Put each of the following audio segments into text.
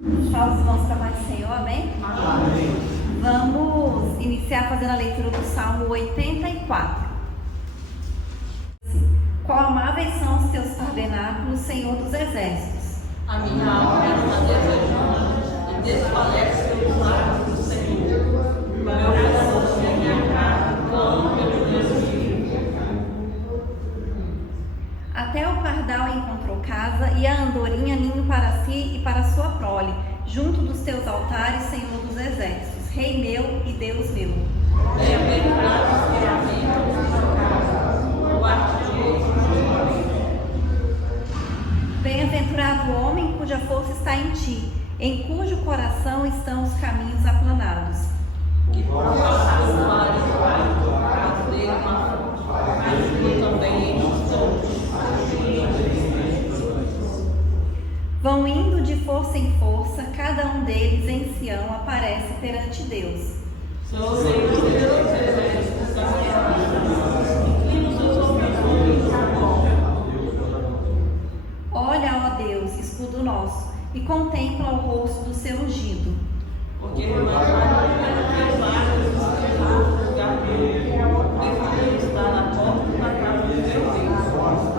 Salve os irmãos para mais Senhor, amém? Amém. Vamos iniciar fazendo a leitura do Salmo 84. Qual amáveis são os teus tabernáculos, Senhor dos exércitos. A minha alma está desejando e desfalece o mar do Senhor. Meu coração e a minha carne clamam pelo Deus vivo. Até o pardal encontrou casa e a andorinha ninho para si e para sua prole, junto dos teus altares, Senhor dos exércitos, Rei meu e Deus meu. Bem-aventurados que habitam na sua casa, o artilheiro. Bem-aventurado o homem cuja força está em ti, em cujo coração estão os caminhos aplanados. Que possa o mar e fazer uma fonte, mas que também enche Vão indo de força em força, cada um deles em Sião aparece perante Deus. Sou o Senhor Deus dos exércitos da minha vida, inclina os seus ouvidos a bom. Olha, ó Deus, escudo nosso, e contempla o rosto do seu ungido. Porque não é nada pelo milagre dos teus lugar meu, que está na porta da casa do meu Deus,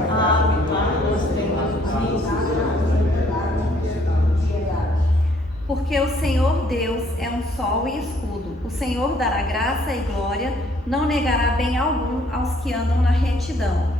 a habitar nas tendas dos ímpios. Porque o Senhor Deus é um sol e escudo. O Senhor dará graça e glória, não negará bem algum aos que andam na retidão.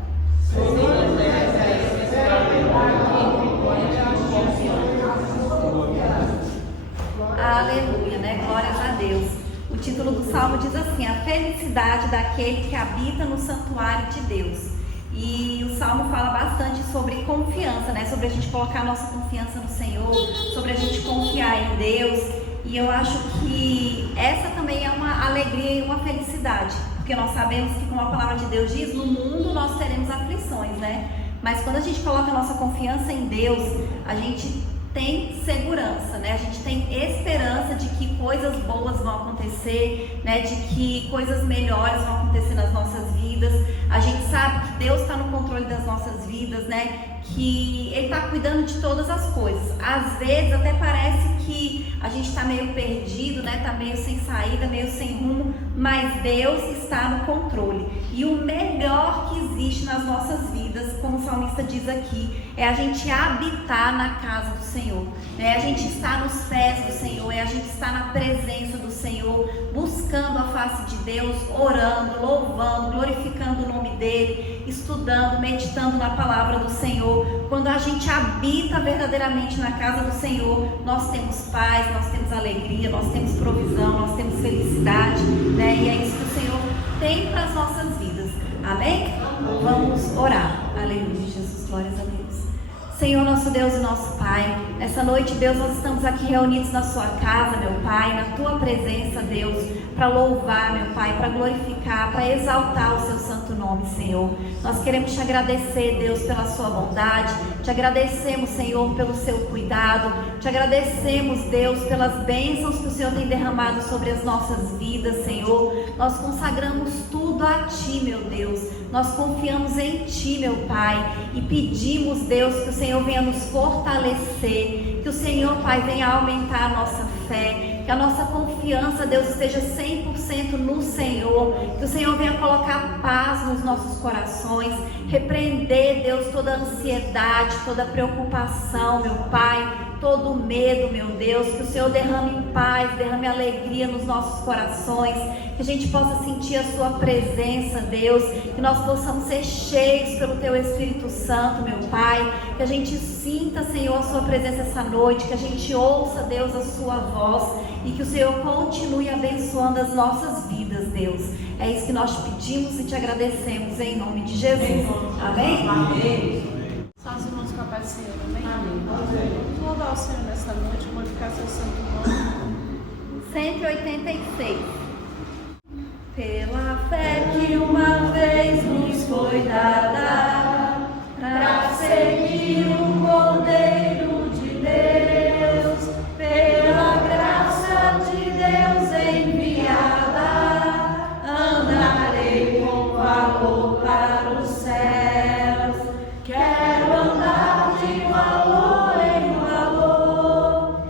Aleluia, né? Glórias a Deus. O título do salmo diz assim: a felicidade daquele que habita no santuário de Deus. E o salmo fala bastante sobre confiança, né? Sobre a gente colocar a nossa confiança no Senhor, sobre a gente confiar em Deus. E eu acho que essa também é uma alegria e uma felicidade, porque nós sabemos que, como a palavra de Deus diz, no mundo nós teremos aflições, né? Mas quando a gente coloca a nossa confiança em Deus, a gente tem segurança, né? A gente tem esperança de que coisas boas vão acontecer, né? De que coisas melhores vão acontecer nas nossas vidas. A gente sabe que Deus está no controle das nossas vidas, né? Que Ele está cuidando de todas as coisas. Às vezes até parece que a gente está meio perdido, né? Está meio sem saída, meio sem rumo, mas Deus está no controle. E o melhor que existe nas nossas vidas, como o salmista diz aqui, é a gente habitar na casa do Senhor, né? A gente estar nos pés do Senhor, é a gente estar na presença do Senhor, buscando a face de Deus, orando, louvando, glorificando o nome dEle, estudando, meditando na palavra do Senhor. Quando a gente habita verdadeiramente na casa do Senhor, nós temos paz, nós temos alegria, nós temos provisão, nós temos felicidade, né? E é isso que o Senhor tem para as nossas vidas. Amém? Vamos orar. Aleluia, Jesus, glórias a Deus. Senhor, nosso Deus e nosso Pai, nessa noite, Deus, nós estamos aqui reunidos na sua casa, meu Pai, na tua presença, Deus, para louvar, meu Pai, para glorificar, para exaltar o seu santo nome, Senhor. Nós queremos te agradecer, Deus, pela sua bondade, te agradecemos, Senhor, pelo seu cuidado, te agradecemos, Deus, pelas bênçãos que o Senhor tem derramado sobre as nossas vidas, Senhor. Nós consagramos tudo a Ti, meu Deus, nós confiamos em Ti, meu Pai, e pedimos, Deus, que o Senhor venha nos fortalecer, que o Senhor, Pai, venha aumentar a nossa fé, que a nossa confiança, Deus, esteja 100% no Senhor, que o Senhor venha colocar paz nos nossos corações, repreender, Deus, toda ansiedade, toda preocupação, meu Pai, todo medo, meu Deus, que o Senhor derrame paz, derrame alegria nos nossos corações, que a gente possa sentir a sua presença, Deus, que nós possamos ser cheios pelo Teu Espírito Santo, meu Pai, que a gente sinta, Senhor, a sua presença essa noite, que a gente ouça, Deus, a sua voz, e que o Senhor continue abençoando as nossas vidas, Deus. É isso que nós te pedimos e te agradecemos em nome de Jesus. Amém? Amém. São os irmãos com a paz do Senhor, amém? Amém. Vamos louvar o Senhor nesta noite, glorificar seu santo nome. 186. Pela fé que uma vez nos foi dada, para seguir o Cordeiro de Deus, pela graça de Deus enviada, andarei com valor para os céus. Quero andar de valor em valor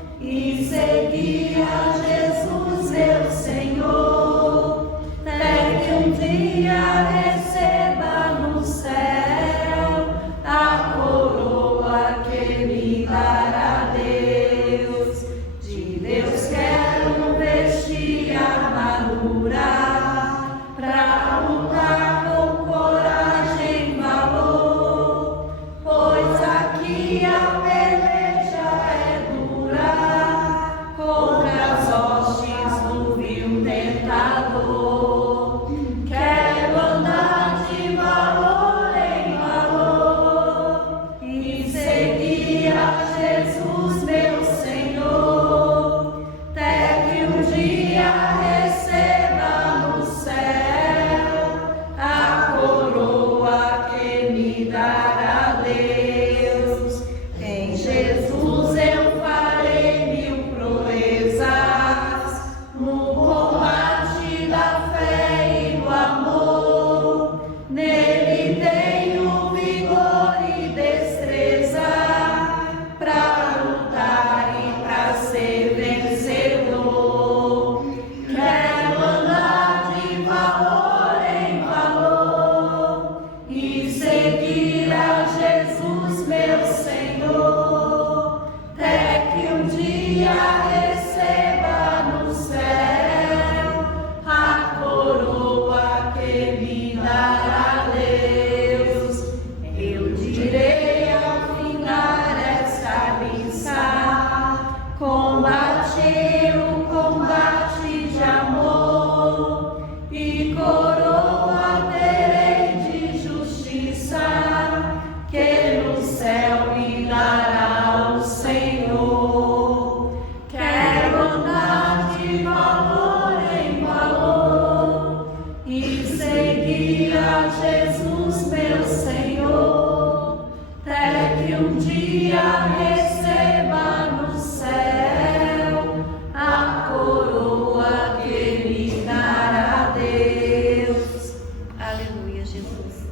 dia receba no céu a coroa que lhe dará Deus. Aleluia, Jesus.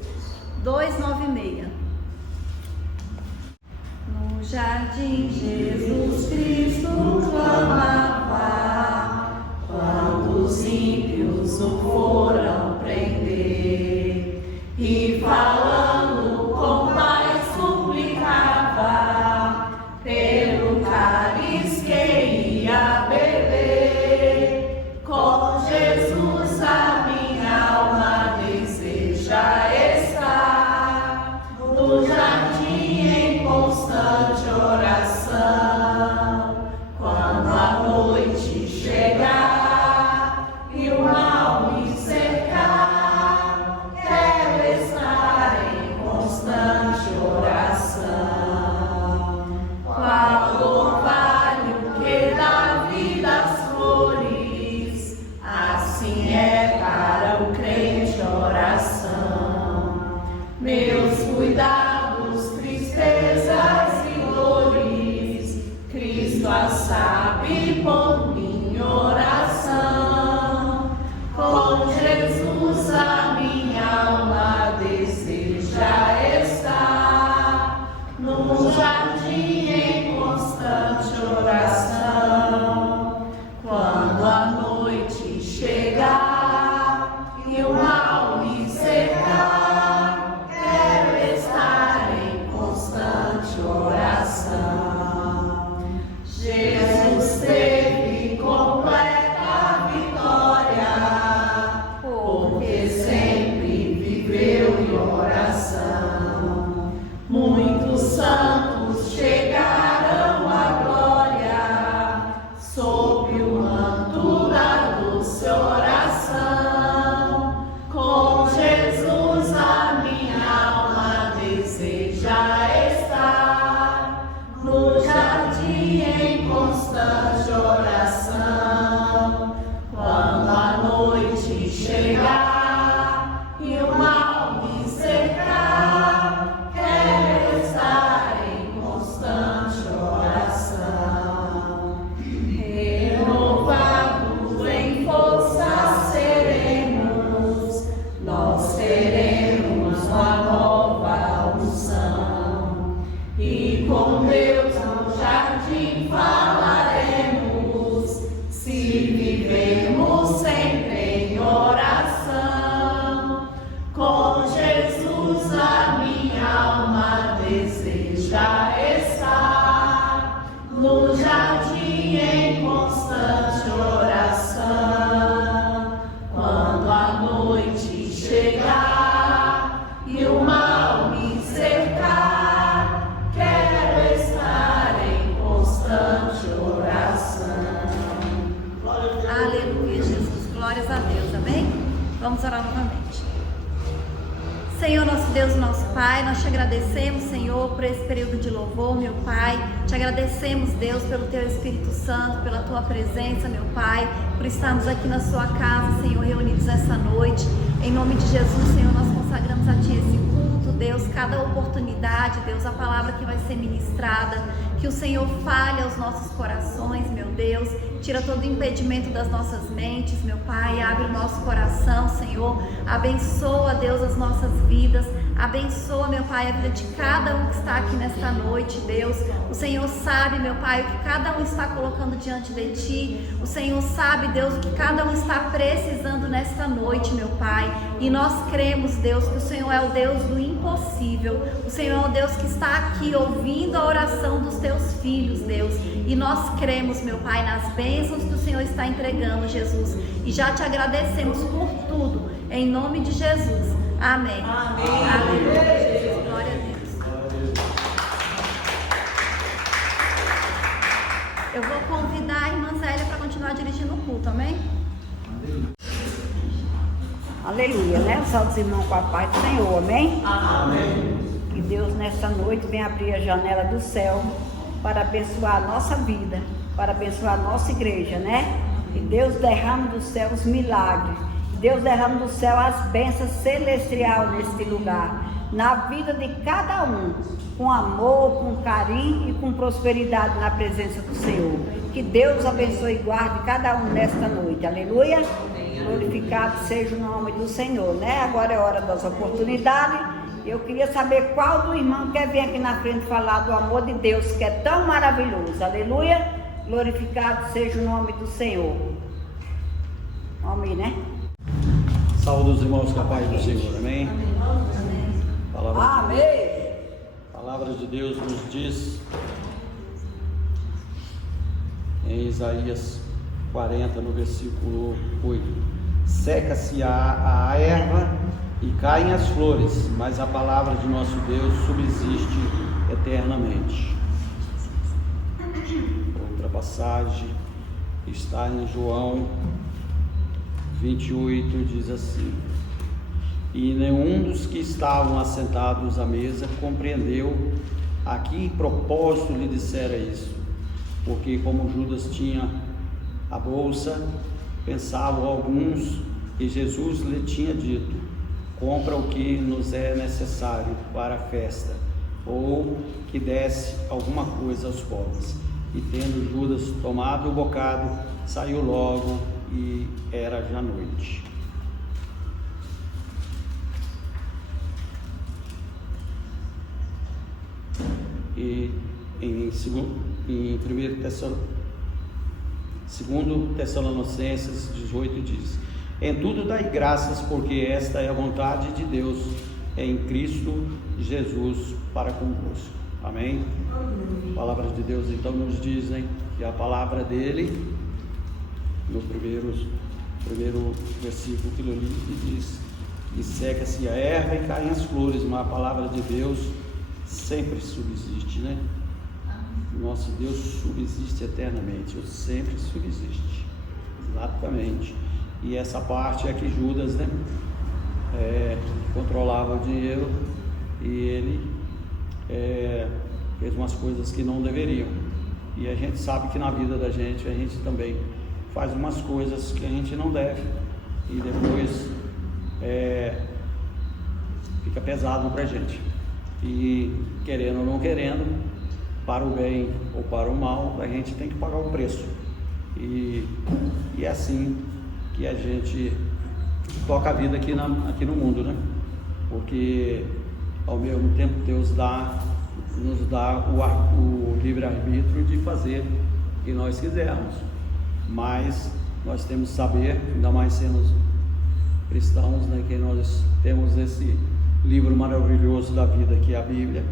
296. No jardim Jesus Cristo clamava, Quando os ímpios o foram prender, e falando com paz suplicava, pelo cálice que ia beber. Com Jesus a minha alma deseja estar, no jardim em constante oração. Quando a noite chegar e o mal me cercar, quero estar em constante oração. Qual orvalho que dá vida às flores, assim é para o crente a oração. Meus cuidados, tristezas e dores, Cristo a sabe por minha oração. Com Jesus a minha alma deseja estar, num jardim em constante oração. Quando a noite chegar e o mal me cercar, quero estar em constante oração. Jesus teve completa vitória, porque sempre viveu em oração. Muitos santos chegaram à glória, sob o manto da doce oração. Com Jesus a minha alma deseja estar, no jardim em constante oração. Quando a noite chegar e o mal me cercar, quero estar em constante oração. Renovados em força seremos, nós teremos uma nova unção. E com Deus no jardim falaremos, se vivemos sempre em oração. Com Jesus a minha alma deseja estar, no jardim em constante oração. Quando a noite chegar e o mal me cercar, quero estar em constante oração. Aleluia, Jesus. Glórias a Deus, amém? Vamos orar novamente. Senhor, nosso Deus, nosso Pai, nós te agradecemos, Senhor, por esse período de louvor, meu Pai. Te agradecemos, Deus, pelo Teu Espírito Santo, pela Tua presença, meu Pai, por estarmos aqui na Sua casa, Senhor, reunidos essa noite. Em nome de Jesus, Senhor, nós consagramos a Ti esse culto, Deus, cada oportunidade, Deus, a palavra que vai ser ministrada, que o Senhor fale aos nossos corações, meu Deus, tira todo impedimento das nossas mentes, meu Pai, abre o nosso coração, Senhor, abençoa, Deus, as nossas vidas, abençoa, meu Pai, a vida de cada um que está aqui nesta noite, Deus. O Senhor sabe, meu Pai, o que cada um está colocando diante de Ti. O Senhor sabe, Deus, o que cada um está precisando nesta noite, meu Pai. E nós cremos, Deus, que o Senhor é o Deus do impossível. O Senhor é o Deus que está aqui ouvindo a oração dos Teus filhos, Deus. E nós cremos, meu Pai, nas bênçãos que o Senhor está entregando, Jesus. E já Te agradecemos por tudo, em nome de Jesus. Amém. Amém. Aleluia, Jesus. Glória a Deus. Eu vou convidar a irmã Zélia para continuar dirigindo o culto, amém? Aleluia, né? Salve os irmãos com a paz do Senhor, amém? Amém. Que Deus nesta noite venha abrir a janela do céu para abençoar a nossa vida, para abençoar a nossa igreja, né? Que Deus derrame do céu os milagres, Deus derrame do céu as bênçãos celestiais neste lugar. na vida de cada um, com amor, com carinho e com prosperidade na presença do Senhor. Que Deus abençoe e guarde cada um nesta noite. Aleluia. Glorificado seja o nome do Senhor, né? Agora é hora das oportunidades. Eu queria saber qual do irmão quer vir aqui na frente falar do amor de Deus, que é tão maravilhoso. Aleluia. Glorificado seja o nome do Senhor. Amém, né? Saúde os irmãos com a paz do Senhor, amém? Amém. A palavra de Deus nos diz em Isaías 40, no versículo 8: seca-se a erva e caem as flores, mas a palavra de nosso Deus subsiste eternamente. Outra passagem está em João 28, diz assim: e nenhum dos que estavam assentados à mesa compreendeu a que propósito lhe dissera isso, porque como Judas tinha a bolsa, pensavam alguns que Jesus lhe tinha dito: compra o que nos é necessário para a festa, ou que desse alguma coisa aos pobres. E tendo Judas tomado o bocado, saiu logo, e era já noite. E em 2 Tessalonicenses 18 diz: em tudo dai graças, porque esta é a vontade de Deus em Cristo Jesus para convosco. Amém? A palavra de Deus então nos dizem que a palavra dele, no primeiro versículo que eu li, diz: e seca-se a erva e caem as flores, mas a palavra de Deus sempre subsiste, né? Nosso Deus subsiste eternamente, Deus sempre subsiste, exatamente. E essa parte é que Judas, né, controlava o dinheiro, e ele fez umas coisas que não deveriam. E a gente sabe que na vida da gente, a gente também faz umas coisas que a gente não deve, e depois fica pesado pra gente. E querendo ou não querendo, para o bem ou para o mal, a gente tem que pagar o preço. E é assim que a gente toca a vida aqui no mundo, né? Porque ao mesmo tempo Deus nos dá o livre-arbítrio de fazer o que nós quisermos, mas nós temos que saber, ainda mais sendo cristãos, né, que nós temos esse livro maravilhoso da vida, que é a Bíblia.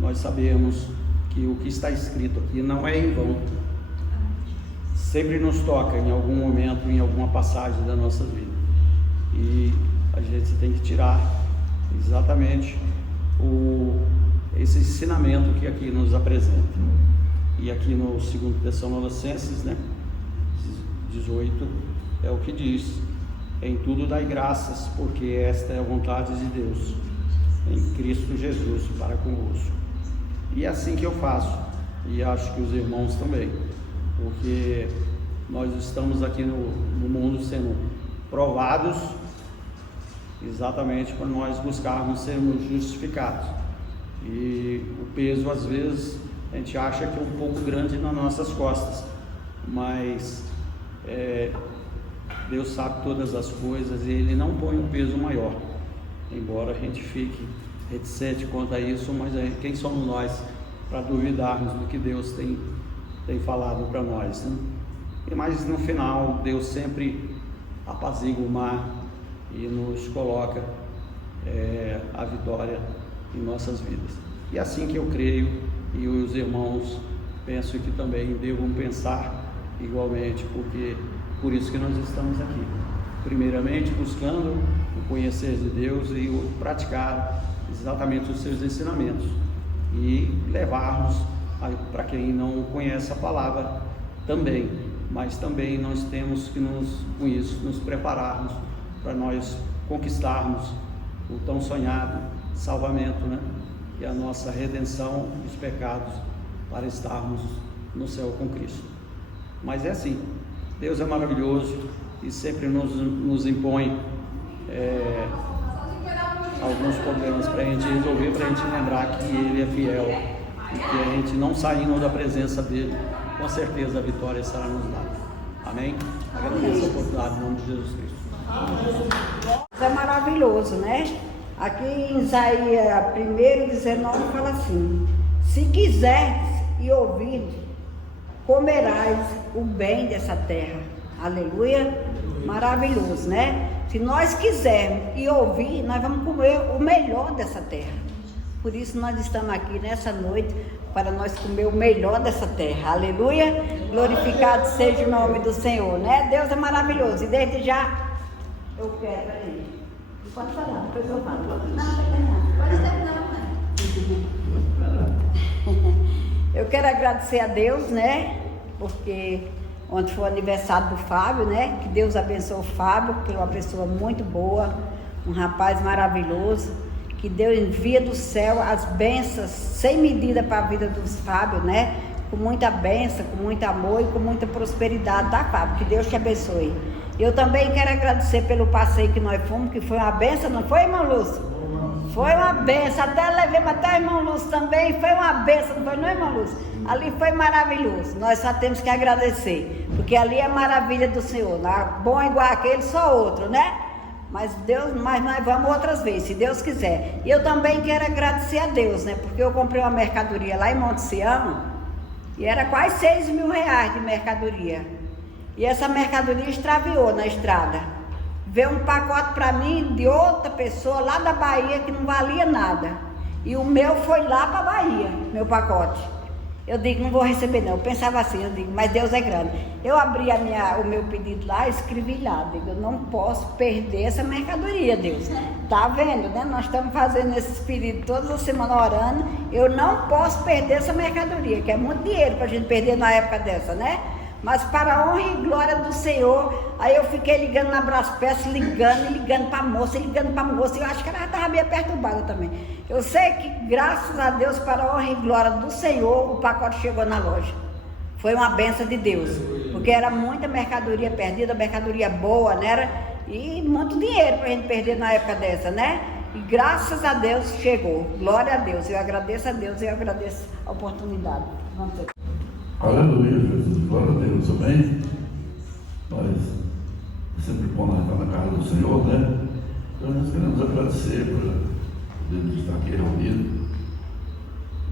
Nós sabemos que o que está escrito aqui não é em vão, sempre nos toca em algum momento, em alguma passagem da nossa vida, e a gente tem que tirar exatamente esse ensinamento que aqui nos apresenta. E aqui no 2 Tessalonicenses, né, 18, é o que diz: em tudo dai graças, porque esta é a vontade de Deus em Cristo Jesus para convosco. E é assim que eu faço, e acho que os irmãos também, porque nós estamos aqui no mundo sendo provados exatamente para nós buscarmos sermos justificados. E o peso, às vezes, a gente acha que é um pouco grande nas nossas costas, mas Deus sabe todas as coisas e Ele não põe um peso maior, embora a gente fique reticente quanto a isso, mas quem somos nós para duvidarmos do que Deus tem falado para nós, né? Mas no final, Deus sempre apazigua o mar e nos coloca a vitória em nossas vidas. E assim que eu creio, e os irmãos penso que também devam pensar igualmente, porque por isso que nós estamos aqui, primeiramente buscando o conhecer de Deus e o praticar exatamente os seus ensinamentos, e levarmos para quem não conhece a palavra também, mas também nós temos que com isso nos prepararmos para nós conquistarmos o tão sonhado salvamento, né? E a nossa redenção dos pecados, para estarmos no céu com Cristo. Mas é assim, Deus é maravilhoso e sempre nos impõe alguns problemas para a gente resolver, para a gente lembrar que Ele é fiel e que a gente não saindo da presença dEle, com certeza a vitória estará nos dada. Amém? Agradeço a oportunidade em nome de Jesus Cristo. É maravilhoso, né? Aqui em Isaías 1:19 fala assim: se quiseres e ouvires, comerás o bem dessa terra. Aleluia, maravilhoso, né? Se nós quisermos e ouvir, nós vamos comer o melhor dessa terra. Por isso nós estamos aqui nessa noite, para nós comer o melhor dessa terra. Aleluia, glorificado seja o nome do Senhor, né? Deus é maravilhoso. E desde já, eu quero, peraí, pode falar, depois eu falo. Não, pode terminar, mãe. Eu quero agradecer a Deus, né? Porque ontem foi o aniversário do Fábio, né? Que Deus abençoe o Fábio, que é uma pessoa muito boa, um rapaz maravilhoso. Que Deus envia do céu as bênçãos sem medida para a vida dos Fábio, né? Com muita bênção, com muito amor e com muita prosperidade, tá, Fábio? Que Deus te abençoe. Eu também quero agradecer pelo passeio que nós fomos, que foi uma bênção, não foi, irmão Lúcio? Foi uma bênção, até levemos até o irmão Lúcio também, foi uma bênção, não foi não, irmão Lúcio? Ali foi maravilhoso, nós só temos que agradecer, porque ali é maravilha do Senhor, não é bom igual aquele, só outro, né? Mas nós vamos outras vezes, se Deus quiser. E eu também quero agradecer a Deus, né? Porque eu comprei uma mercadoria lá em Monte Sião, e era quase 6 mil reais de mercadoria. E essa mercadoria extraviou na estrada. Veio um pacote para mim de outra pessoa lá da Bahia que não valia nada. E o meu foi lá para a Bahia, meu pacote. Eu digo, não vou receber não. Eu pensava assim, eu digo, mas Deus é grande. Eu abri o meu pedido lá, escrevi lá, digo, eu não posso perder essa mercadoria, Deus. Tá vendo, né? Nós estamos fazendo esses pedidos todas as semanas orando. Eu não posso perder essa mercadoria, que é muito dinheiro para a gente perder na época dessa, né? Mas para a honra e glória do Senhor, aí eu fiquei ligando na Braspeças, ligando para a moça, eu acho que ela estava meio perturbada também. Eu sei que graças a Deus, para a honra e glória do Senhor, o pacote chegou na loja. Foi uma bênção de Deus, porque era muita mercadoria perdida, mercadoria boa, né? E muito dinheiro para a gente perder na época dessa, né? E graças a Deus chegou, glória a Deus, eu agradeço a Deus, eu agradeço a oportunidade. Vamos ver. Aleluia, Jesus, glória a Deus, amém? Nós, é sempre bom nós estar na casa do Senhor, né? Então nós queremos agradecer por poder estar aqui reunido.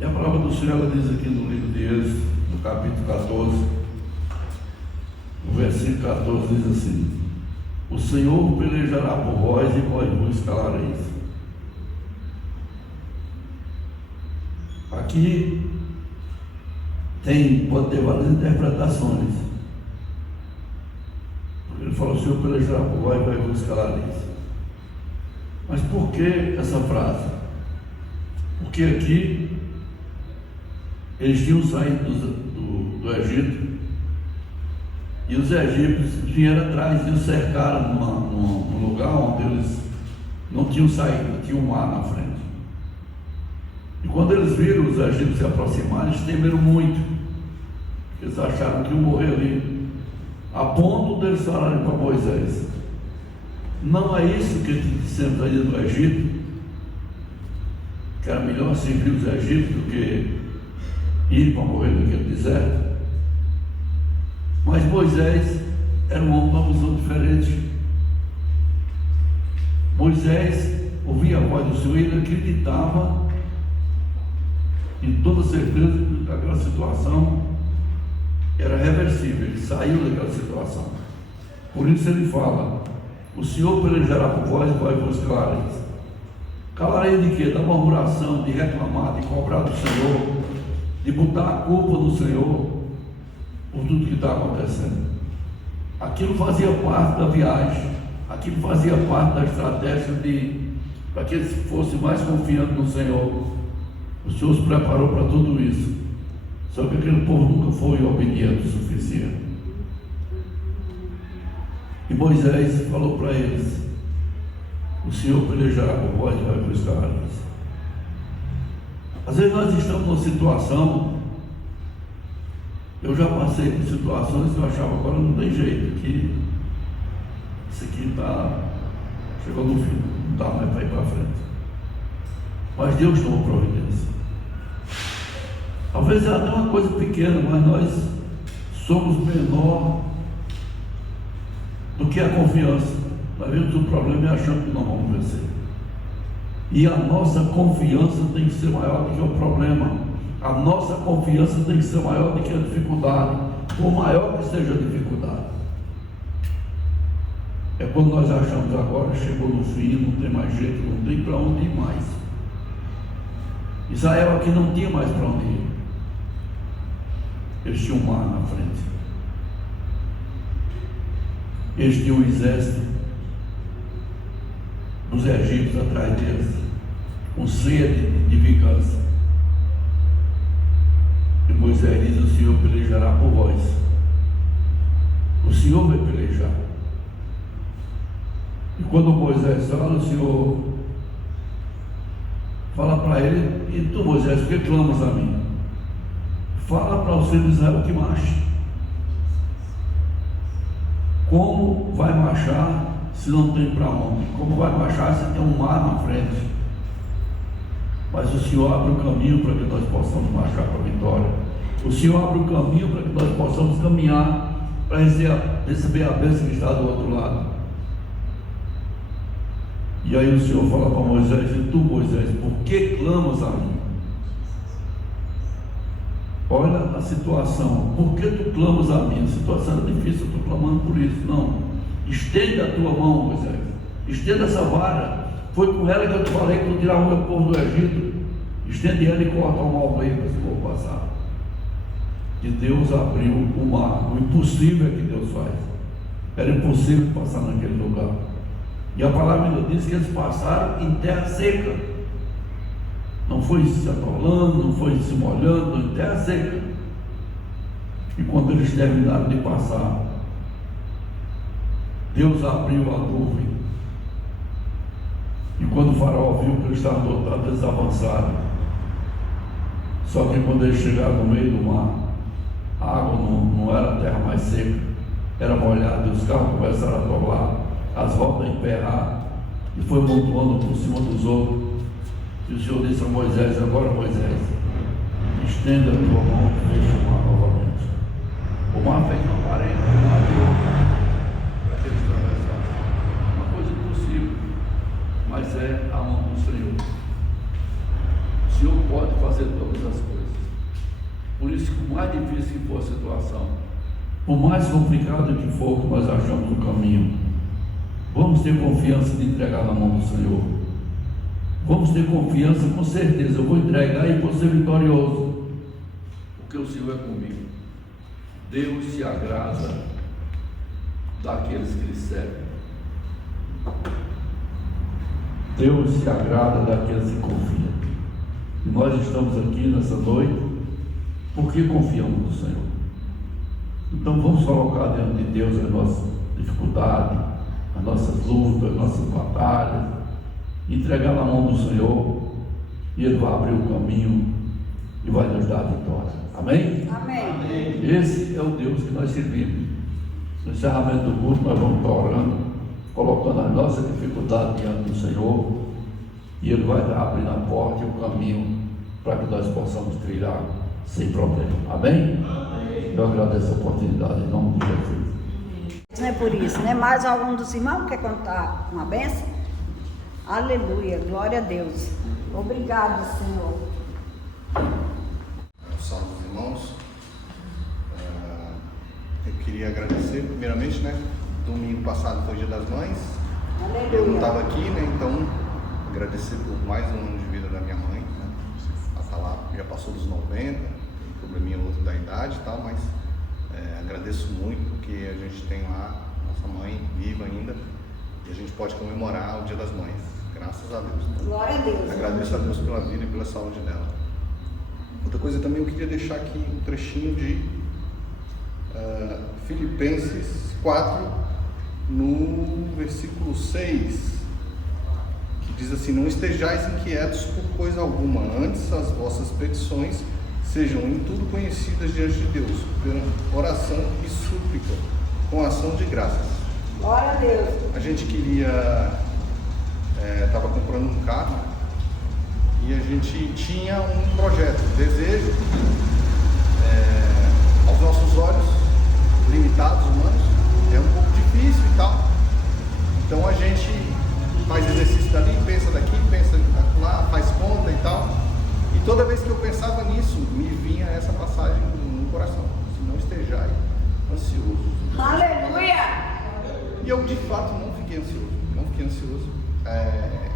E a palavra do Senhor, ela diz aqui no livro de Êxodo, no capítulo 14, no versículo 14, diz assim: o Senhor pelejará por vós e vós vos calareis. Aqui pode ter várias interpretações. Ele falou, o Senhor pelejará por vós e vai vos calareis. Mas por que essa frase? Porque aqui eles tinham saído do Egito e os egípcios vieram atrás e os cercaram num lugar onde eles não tinham saído, tinha um mar na frente. E quando eles viram os egípcios se aproximarem, eles temeram muito. Eles acharam que iam morrer ali, a ponto deles falarem para Moisés: não é isso que dissemos aí do Egito, que era melhor servir os egípcios do que ir para morrer naquele deserto? Mas Moisés era um homem de uma visão diferente. Moisés ouvia a voz do Senhor e ele acreditava em toda certeza que aquela situação era reversível, ele saiu daquela situação. Por isso ele fala: o Senhor pelejará por vós e vós vos calareis. Calareis de quê? Da murmuração, de reclamar, de cobrar do Senhor, de botar a culpa no Senhor por tudo que está acontecendo. Aquilo fazia parte da viagem, aquilo fazia parte da estratégia para que eles fossem mais confiantes no Senhor. O Senhor se preparou para tudo isso. Só que aquele povo nunca foi obediente o suficiente. E Moisés falou para eles: o Senhor pelejará por vós e vai vos calareis. Às vezes nós estamos numa situação, eu já passei por situações que eu achava, agora não tem jeito, que isso aqui chegou no fim, não dá mais para ir para frente. Mas Deus tomou providência. Às vezes é até uma coisa pequena, mas nós somos menor do que a confiança. Nós vemos o problema e achamos que não vamos vencer. E a nossa confiança tem que ser maior do que o problema. A nossa confiança tem que ser maior do que a dificuldade, por maior que seja a dificuldade. É quando nós achamos agora, chegou no fim, não tem mais jeito, não tem para onde ir mais. Israel aqui não tinha mais para onde ir. Eles tinham um mar na frente. Eles tinham o exército dos egípcios atrás deles, com sede de vingança. E Moisés diz: o Senhor pelejará por vós. O Senhor vai pelejar. E quando Moisés fala, o Senhor fala para ele: e tu, Moisés, por que clamas a mim? Fala para os filhos de Israel que marche. Como vai marchar se não tem para onde? Como vai marchar se tem um mar na frente? Mas o Senhor abre o caminho para que nós possamos marchar para a vitória. O Senhor abre o caminho para que nós possamos caminhar para receber a bênção que está do outro lado. E aí o Senhor fala para Moisés: e tu, Moisés, por que clamas a mim? Olha a situação. Por que tu clamas a mim? A situação era difícil, eu estou clamando por isso. Não. Estende a tua mão, Moisés. Estenda essa vara. Foi com ela que eu te falei que eu tirava o meu povo do Egito. Estende ela e corta o mal aí para esse povo passar. E Deus abriu o mar. O impossível é que Deus faz. Era impossível passar naquele lugar. E a palavra ainda diz que eles passaram em terra seca. Não foi se atolando, não foi se molhando, em terra seca. E quando eles terminaram de passar, Deus abriu a nuvem. E quando o faraó viu que eles estavam totalmente eles avançaram. Só que quando eles chegaram no meio do mar, a água não era a terra mais seca, era molhada, e os carros começaram a atolar, as rodas a emperrar, e foi montuando por cima dos outros. E o Senhor disse a Moisés: agora, Moisés, estenda a tua mão e fecha o mar novamente. O mar fez uma parede, o mar deu para que eles atravessassem. Uma coisa impossível, mas é a mão do Senhor. O Senhor pode fazer todas as coisas. Por isso, por mais difícil que for a situação, por mais complicado que for que nós achamos o caminho, vamos ter confiança de entregar na mão do Senhor. Vamos ter confiança, com certeza. Eu vou entregar e vou ser vitorioso, porque o Senhor é comigo. Deus se agrada daqueles que lhe servem. Deus se agrada daqueles que confiam. E nós estamos aqui nessa noite porque confiamos no Senhor. Então vamos colocar diante de Deus as nossas dificuldades, as nossas lutas, as nossas batalhas, entregar na mão do Senhor, e Ele vai abrir o caminho e vai nos dar a vitória. Amém? Amém. Esse é o Deus que nós servimos. No encerramento do culto nós vamos estar orando, colocando as nossas dificuldades diante do Senhor, e Ele vai abrir a porta e o caminho para que nós possamos trilhar sem problema. Amém? Eu agradeço a oportunidade em nome de Jesus. Não é por isso, né? Mais algum dos irmãos quer contar uma bênção? Aleluia, glória a Deus. Obrigado, Senhor. Salve, irmãos. Eu queria agradecer, primeiramente, né? Domingo passado foi o Dia das Mães. Aleluia. Eu não estava aqui, né? Então, agradecer por mais um ano de vida da minha mãe, né? Ela está lá, já passou dos 90, probleminha outro da idade e tal, mas agradeço muito porque a gente tem lá nossa mãe viva ainda e a gente pode comemorar o Dia das Mães. Graças a Deus. Glória a Deus. Agradeço a Deus pela vida e pela saúde dela. Outra coisa também, eu queria deixar aqui um trechinho de Filipenses 4, no versículo 6, que diz assim: não estejais inquietos por coisa alguma, antes as vossas petições sejam em tudo conhecidas diante de Deus, pela oração e súplica, com ação de graças. Glória a Deus. A gente queria, estava comprando um carro E a gente tinha um projeto, um desejo, aos nossos olhos, limitados, humanos, é um pouco difícil e tal. Então a gente faz exercício dali, pensa daqui, pensa lá, faz conta e tal. E toda vez que eu pensava nisso, me vinha essa passagem no coração: se não estejais ansioso. Aleluia! E eu de fato não fiquei ansioso.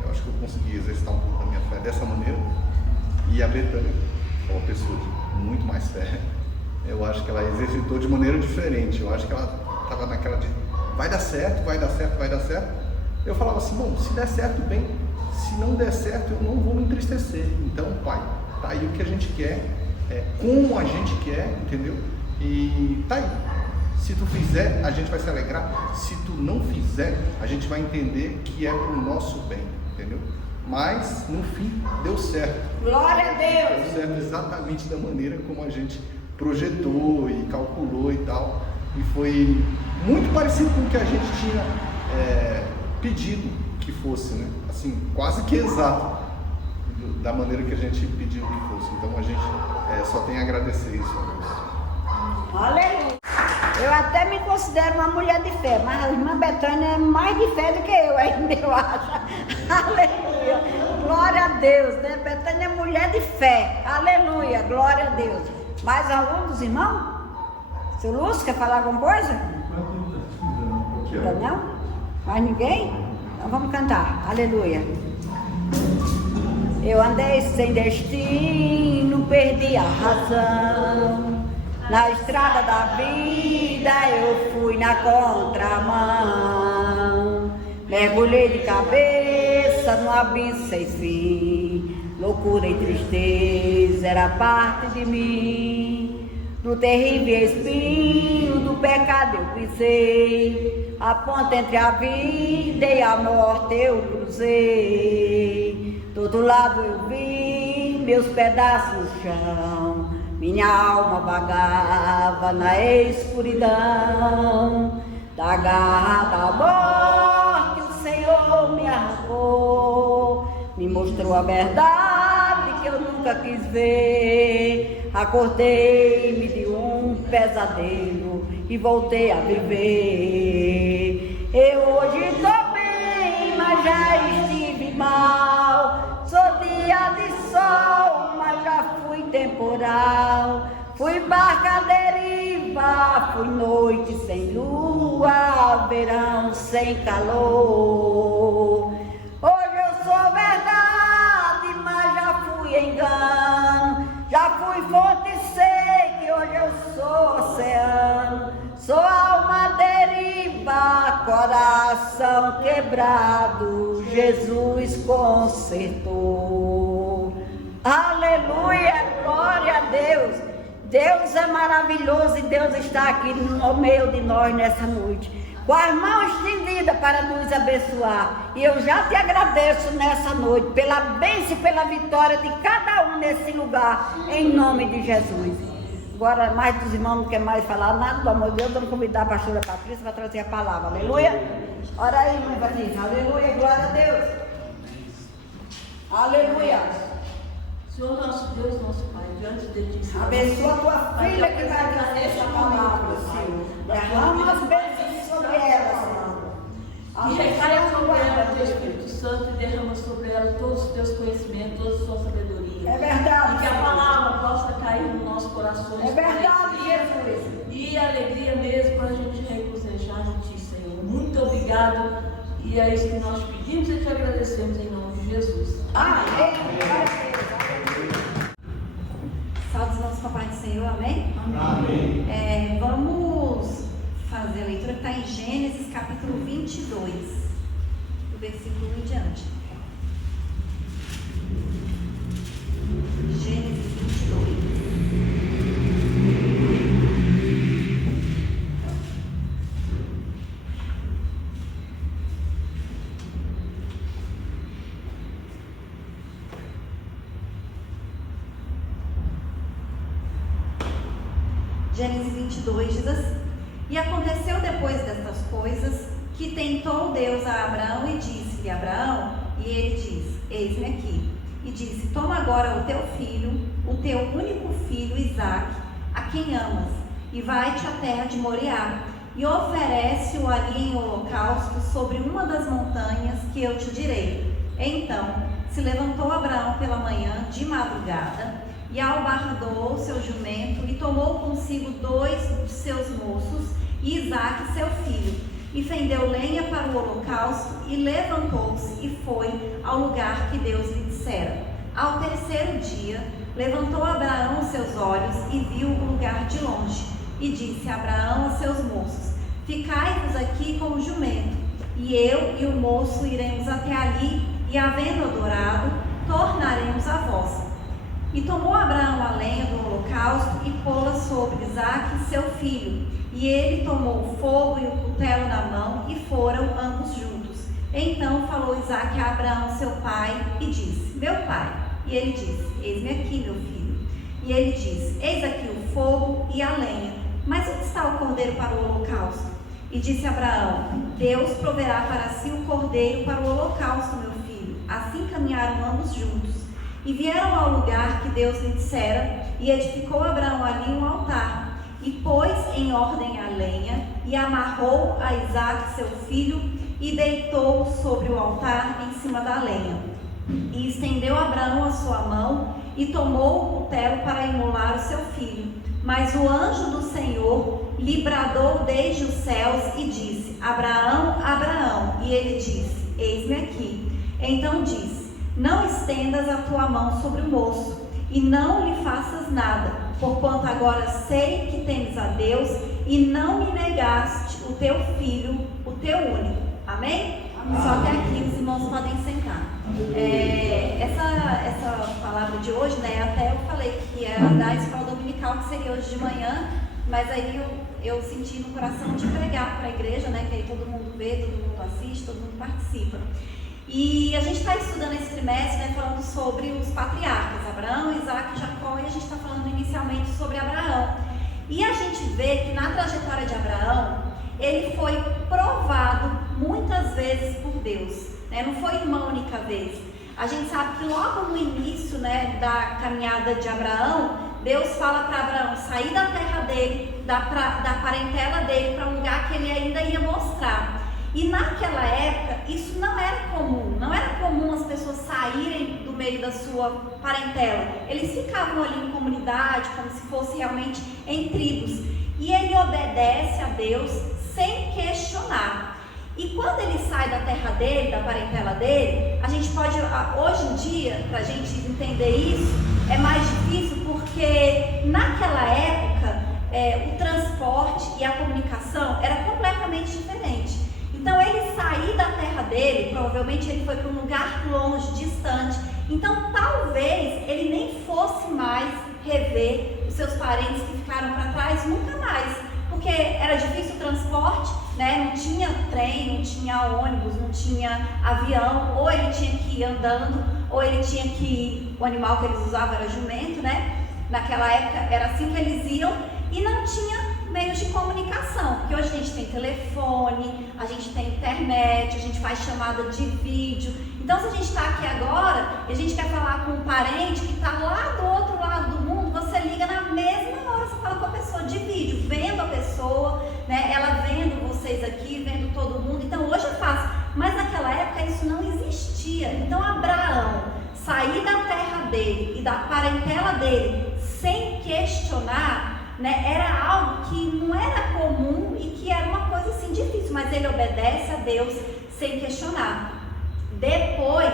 Eu acho que eu consegui exercitar um pouco a minha fé dessa maneira. E a Betânia é uma pessoa de muito mais fé. Eu acho que ela exercitou de maneira diferente. Eu acho que ela estava naquela de vai dar certo, vai dar certo, vai dar certo. Eu falava assim: bom, se der certo, bem. Se não der certo, eu não vou me entristecer. Então, Pai, tá aí o que a gente quer, como a gente quer, entendeu? E tá aí. Se tu fizer, a gente vai se alegrar. Se tu não fizer, a gente vai entender que é pro nosso bem, entendeu? Mas, no fim, deu certo. Glória a Deus! Deu certo exatamente da maneira como a gente projetou e calculou e tal. E foi muito parecido com o que a gente tinha pedido que fosse, né? Assim, quase que exato da maneira que a gente pediu que fosse. Então a gente só tem a agradecer isso a Deus. Aleluia! Eu até me considero uma mulher de fé, mas a irmã Betânia é mais de fé do que eu ainda, eu acho. Aleluia! Glória a Deus, né? Betânia é mulher de fé. Aleluia! Glória a Deus. Mais algum dos irmãos? Seu Lúcio, quer falar alguma coisa? Ainda não? Mais ninguém? Então vamos cantar. Aleluia! Eu andei sem destino, perdi a razão. Na estrada da vida eu fui na contramão. Mergulhei de cabeça no abismo sem fim. Loucura e tristeza era parte de mim. No terrível espinho do pecado eu pisei. A ponta entre a vida e a morte eu cruzei. Do outro lado eu vi meus pedaços no chão. Minha alma vagava na escuridão. Da garra da morte o Senhor me arrancou. Me mostrou a verdade que eu nunca quis ver. Acordei-me de um pesadelo e voltei a viver. Eu hoje estou bem, mas já estive mal. Sou dia de sol, mas já fui temporal. Fui barca à deriva, fui noite sem lua, verão sem calor. Hoje eu sou verdade, mas já fui engano. Já fui fonte seca, hoje eu sou oceano. Sou alma à deriva, coração quebrado, Jesus consertou. Aleluia, glória a Deus. Deus é maravilhoso e Deus está aqui no meio de nós nessa noite, com as mãos estendidas para nos abençoar. E eu já te agradeço nessa noite pela bênção e pela vitória de cada um nesse lugar, em nome de Jesus. Agora, mais dos irmãos não quer mais falar nada, pelo amor de Deus, vamos convidar a pastora Patrícia para trazer a palavra. Aleluia. Ora aí, irmã Patrícia. Aleluia, glória a Deus. Aleluia. Senhor nosso Deus, nosso Pai, diante de Ti, Senhor. Abençoa a tua filha que vai trazer essa palavra, Senhor. Derrama as bênçãos sobre ela, Senhor. E recai sobre ela o Teu Espírito Santo e derrama sobre ela todos os Teus conhecimentos, toda a Sua sabedoria. É verdade. E que a palavra possa cair no nosso coração. É verdade, Jesus. E alegria mesmo para a gente regozijar em Ti, Senhor. Muito obrigado. E é isso que nós pedimos e te agradecemos em nome de Jesus. Amém. Salve os nossos papai do Senhor, amém? Amém. Vamos fazer a leitura que está em Gênesis capítulo 22, do versículo 1 em diante. Gênesis 22. Gênesis 22 diz assim: E aconteceu depois destas coisas que tentou Deus a Abraão e disse-lhe: Abraão, e ele diz: Eis-me aqui. e disse: toma agora o teu filho, o teu único filho Isaque, a quem amas, e vai-te à terra de Moriá, e oferece-o ali em holocausto sobre uma das montanhas que eu te direi. Então se levantou Abraão pela manhã, de madrugada, e albardou seu jumento, e tomou consigo 2 de seus moços, e Isaque seu filho, e fendeu lenha para o holocausto, e levantou-se e foi ao lugar que Deus lhe dissera. Ao terceiro dia, levantou Abraão os seus olhos e viu o lugar de longe, e disse a Abraão a seus moços: ficai-vos aqui com o jumento, e eu e o moço iremos até ali, e havendo adorado, tornaremos a vós. E tomou Abraão a lenha do holocausto e pô-la sobre Isaque seu filho, e ele tomou o fogo e o cutelo na mão, e foram ambos juntos. Então falou Isaque a Abraão seu pai, e disse: meu pai. E ele disse: eis-me aqui, meu filho. E ele disse: eis aqui o fogo e a lenha, mas onde está o cordeiro para o holocausto? E disse Abraão: Deus proverá para si o cordeiro para o holocausto, meu filho. Assim caminharam ambos juntos, e vieram ao lugar que Deus lhe dissera, e edificou Abraão ali um altar, e pôs em ordem a lenha, e amarrou a Isaque seu filho, e deitou sobre o altar em cima da lenha. E estendeu Abraão a sua mão, e tomou o cutelo para imolar o seu filho. Mas o anjo do Senhor lhe bradou desde os céus e disse: Abraão, Abraão. E ele disse: eis-me aqui. Então disse: não estendas a tua mão sobre o moço, e não lhe faças nada, porquanto agora sei que temes a Deus, e não me negaste o teu filho, o teu único. Amém? Amém. Só até aqui os irmãos podem sentar. Essa palavra de hoje, né? Até eu falei que era da escola dominical, que seria hoje de manhã, mas aí eu senti no coração de pregar para a igreja, né? Que aí todo mundo vê, todo mundo assiste, todo mundo participa. E a gente está estudando esse trimestre, né, falando sobre os patriarcas, Abraão, Isaque e Jacó, e a gente está falando inicialmente sobre Abraão. E a gente vê que na trajetória de Abraão, ele foi provado muitas vezes por Deus, né? Não foi uma única vez. A gente sabe que logo no início, né, da caminhada de Abraão, Deus fala para Abraão sair da terra dele, da parentela dele, para um lugar que ele ainda ia mostrar. E naquela época, isso não era comum as pessoas saírem do meio da sua parentela. Eles ficavam ali em comunidade, como se fosse realmente em tribos. E ele obedece a Deus sem questionar. E quando ele sai da terra dele, da parentela dele, a gente pode, hoje em dia, para a gente entender isso, é mais difícil porque naquela época o transporte e a comunicação era completamente diferente. Então ele sair da terra dele, provavelmente ele foi para um lugar longe, distante. Então talvez ele nem fosse mais rever os seus parentes que ficaram para trás, nunca mais. Porque era difícil o transporte, né? Não tinha trem, não tinha ônibus, não tinha avião. Ou ele tinha que ir andando, ou ele tinha que ir, o animal que eles usavam era jumento, né? Naquela época era assim que eles iam, e não tinha meios de comunicação, porque hoje a gente tem telefone, a gente tem internet, a gente faz chamada de vídeo. Então se a gente está aqui agora e a gente quer falar com um parente que está lá do outro lado do mundo, você liga na mesma hora, você fala com a pessoa de vídeo, vendo a pessoa, né? Ela vendo vocês aqui, vendo todo mundo. Então hoje é fácil, mas naquela época isso não existia. Então Abraão sair da terra dele e da parentela dele sem questionar, né, era algo que não era comum e que era uma coisa assim difícil, mas ele obedece a Deus sem questionar. Depois,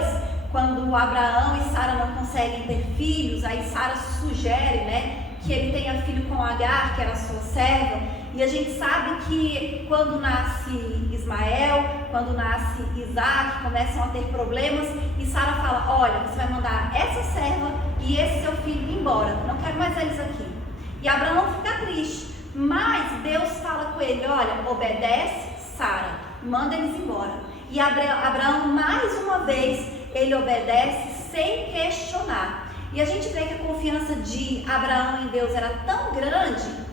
quando Abraão e Sara não conseguem ter filhos, aí Sara sugere, né, que ele tenha filho com Agar, que era a sua serva, e a gente sabe que quando nasce Ismael, quando nasce Isaque, começam a ter problemas, e Sara fala: olha, você vai mandar essa serva e esse seu filho embora, não quero mais eles aqui. E Abraão fica triste, mas Deus fala com ele: olha, obedece Sara, manda eles embora. E Abraão, mais uma vez, ele obedece sem questionar. E a gente vê que a confiança de Abraão em Deus era tão grande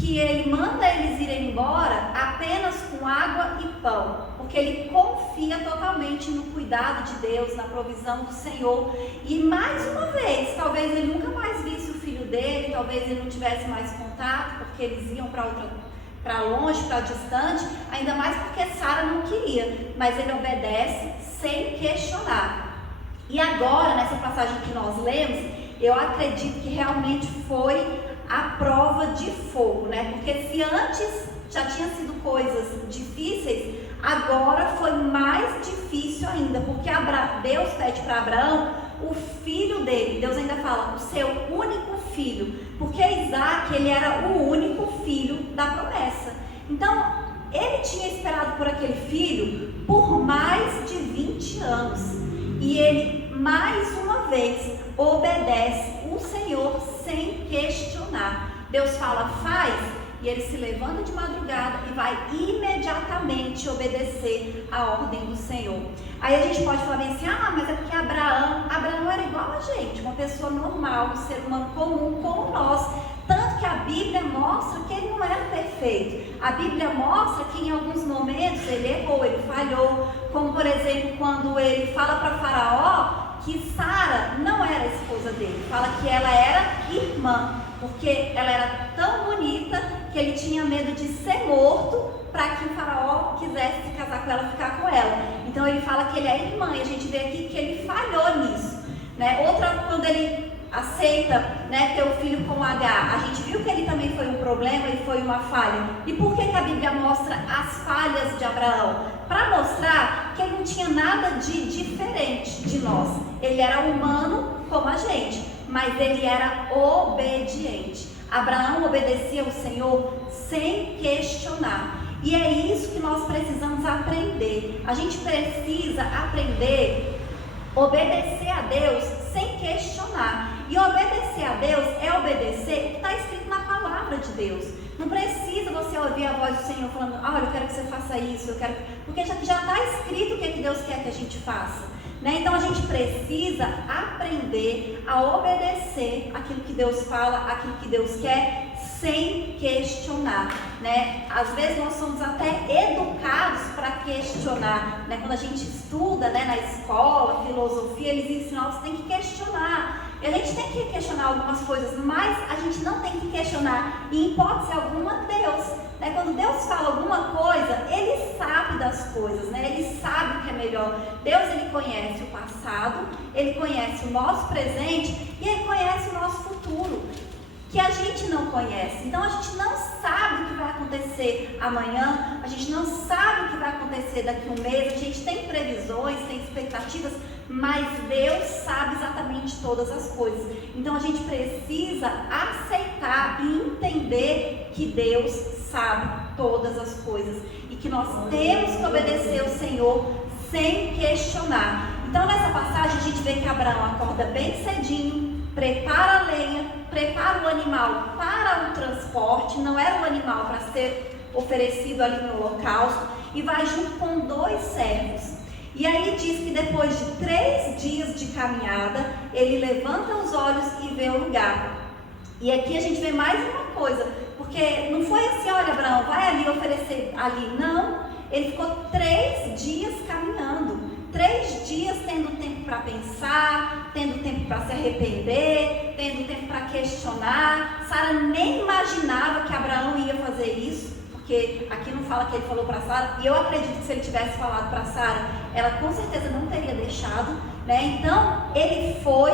que ele manda eles irem embora apenas com água e pão, porque ele confia totalmente no cuidado de Deus, na provisão do Senhor. E mais uma vez, talvez ele nunca mais visse o filho dele, talvez ele não tivesse mais contato, porque eles iam para longe, para distante, ainda mais porque Sara não queria, mas ele obedece sem questionar. E agora, nessa passagem que nós lemos, eu acredito que realmente foi a prova de fogo, né? Porque se antes já tinha sido coisas difíceis, agora foi mais difícil ainda, porque Deus pede para Abraão o filho dele. Deus ainda fala, o seu único filho, porque Isaac, ele era o único filho da promessa. Então, ele tinha esperado por aquele filho por mais de 20 anos, e ele, mais uma vez, obedece o Senhor sem questionar. Deus fala, faz, e ele se levanta de madrugada e vai imediatamente obedecer a ordem do Senhor. Aí a gente pode falar bem assim, mas é porque Abraão era igual a gente, uma pessoa normal, um ser humano comum como nós. Tanto que a Bíblia mostra que ele não era perfeito. A Bíblia mostra que em alguns momentos ele errou, ele falhou, como por exemplo quando ele fala para Faraó que Sara não era a esposa dele, fala que ela era irmã, porque ela era tão bonita que ele tinha medo de ser morto para que o Faraó quisesse se casar com ela, ficar com ela. Então ele fala que ele é irmã, e a gente vê aqui que ele falhou nisso, né? Outra, quando ele aceita, né, ter o filho com H, a gente viu que ele também foi um problema e foi uma falha. E por que a Bíblia mostra as falhas de Abraão? Para mostrar que ele não tinha nada de diferente de nós. Ele era humano como a gente, mas ele era obediente. Abraão obedecia ao Senhor sem questionar. E é isso que nós precisamos aprender. A gente precisa aprender a obedecer a Deus sem questionar. E obedecer a Deus é obedecer o que está escrito na palavra de Deus. Não precisa você ouvir a voz do Senhor falando, olha, eu quero que você faça isso, porque já está escrito o que Deus quer que a gente faça, né? Então a gente precisa aprender a obedecer aquilo que Deus fala, aquilo que Deus quer, sem questionar, né? Às vezes nós somos até educados para questionar, né? Quando a gente estuda, né, na escola, filosofia, eles ensinam, você tem que questionar. E a gente tem que questionar algumas coisas, mas a gente não tem que questionar, em hipótese alguma, Deus, né? Quando Deus fala alguma coisa, Ele sabe das coisas, né? Ele sabe o que é melhor. Deus, Ele conhece o passado, Ele conhece o nosso presente e Ele conhece o nosso futuro, que a gente não conhece. Então a gente não sabe o que vai acontecer amanhã, a gente não sabe o que vai acontecer daqui a um mês, a gente tem previsões, tem expectativas, mas Deus sabe exatamente todas as coisas. Então a gente precisa aceitar e entender que Deus sabe todas as coisas e que nós temos que obedecer ao Senhor sem questionar. Então nessa passagem a gente vê que Abraão acorda bem cedinho, prepara a lenha, prepara o animal para o transporte, não era um animal para ser oferecido ali no holocausto, e vai junto com 2 servos. E aí diz que depois de 3 dias de caminhada, ele levanta os olhos e vê o lugar. E aqui a gente vê mais uma coisa, porque não foi assim, olha, Abraão, vai ali oferecer ali. Não, ele ficou 3 dias caminhando. 3 dias tendo tempo para pensar, tendo tempo para se arrepender, tendo tempo para questionar. Sara nem imaginava que Abraão ia fazer isso, porque aqui não fala que ele falou para Sara, e eu acredito que se ele tivesse falado para Sara, ela com certeza não teria deixado, né? Então ele foi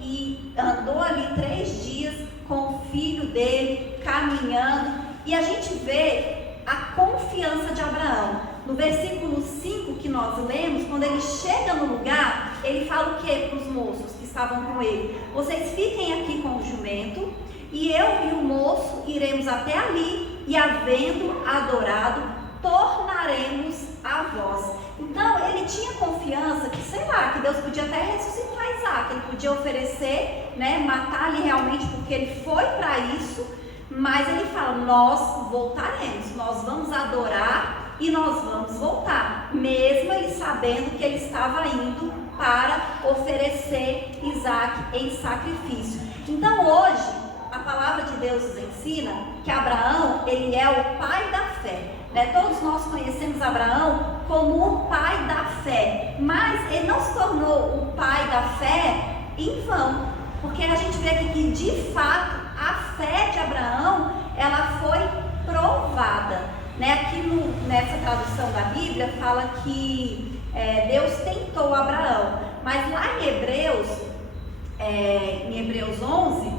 e andou ali 3 dias com o filho dele, caminhando, e a gente vê a confiança de Abraão. No versículo 5 que nós lemos, quando ele chega no lugar, ele fala o que para os moços que estavam com ele? Vocês fiquem aqui com o jumento, e eu e o moço iremos até ali, e havendo adorado, tornaremos a vós. Então ele tinha confiança que, sei lá, que Deus podia até ressuscitar Isaac, ele podia oferecer, né, matar ali realmente, porque ele foi para isso, mas ele fala, nós voltaremos, nós vamos adorar e nós vamos voltar, mesmo ele sabendo que ele estava indo para oferecer Isaac em sacrifício. Então hoje, a palavra de Deus nos ensina que Abraão, ele é o pai da fé. Todos nós conhecemos Abraão como o pai da fé, mas ele não se tornou o pai da fé em vão, porque a gente vê aqui que de fato a fé de Abraão, ela foi provada, Aqui nessa tradução da Bíblia fala que Deus tentou Abraão, mas lá em Hebreus 11,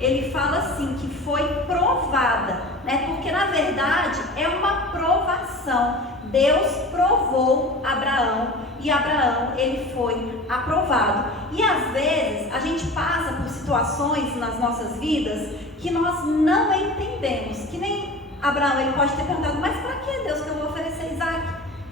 ele fala assim, que foi provada, porque na verdade é uma provação. Deus provou Abraão e Abraão, ele foi aprovado. E às vezes a gente passa por situações nas nossas vidas que nós não entendemos, que nem Abraão, ele pode ter perguntado, mas para que, Deus, que eu vou oferecer Isaac?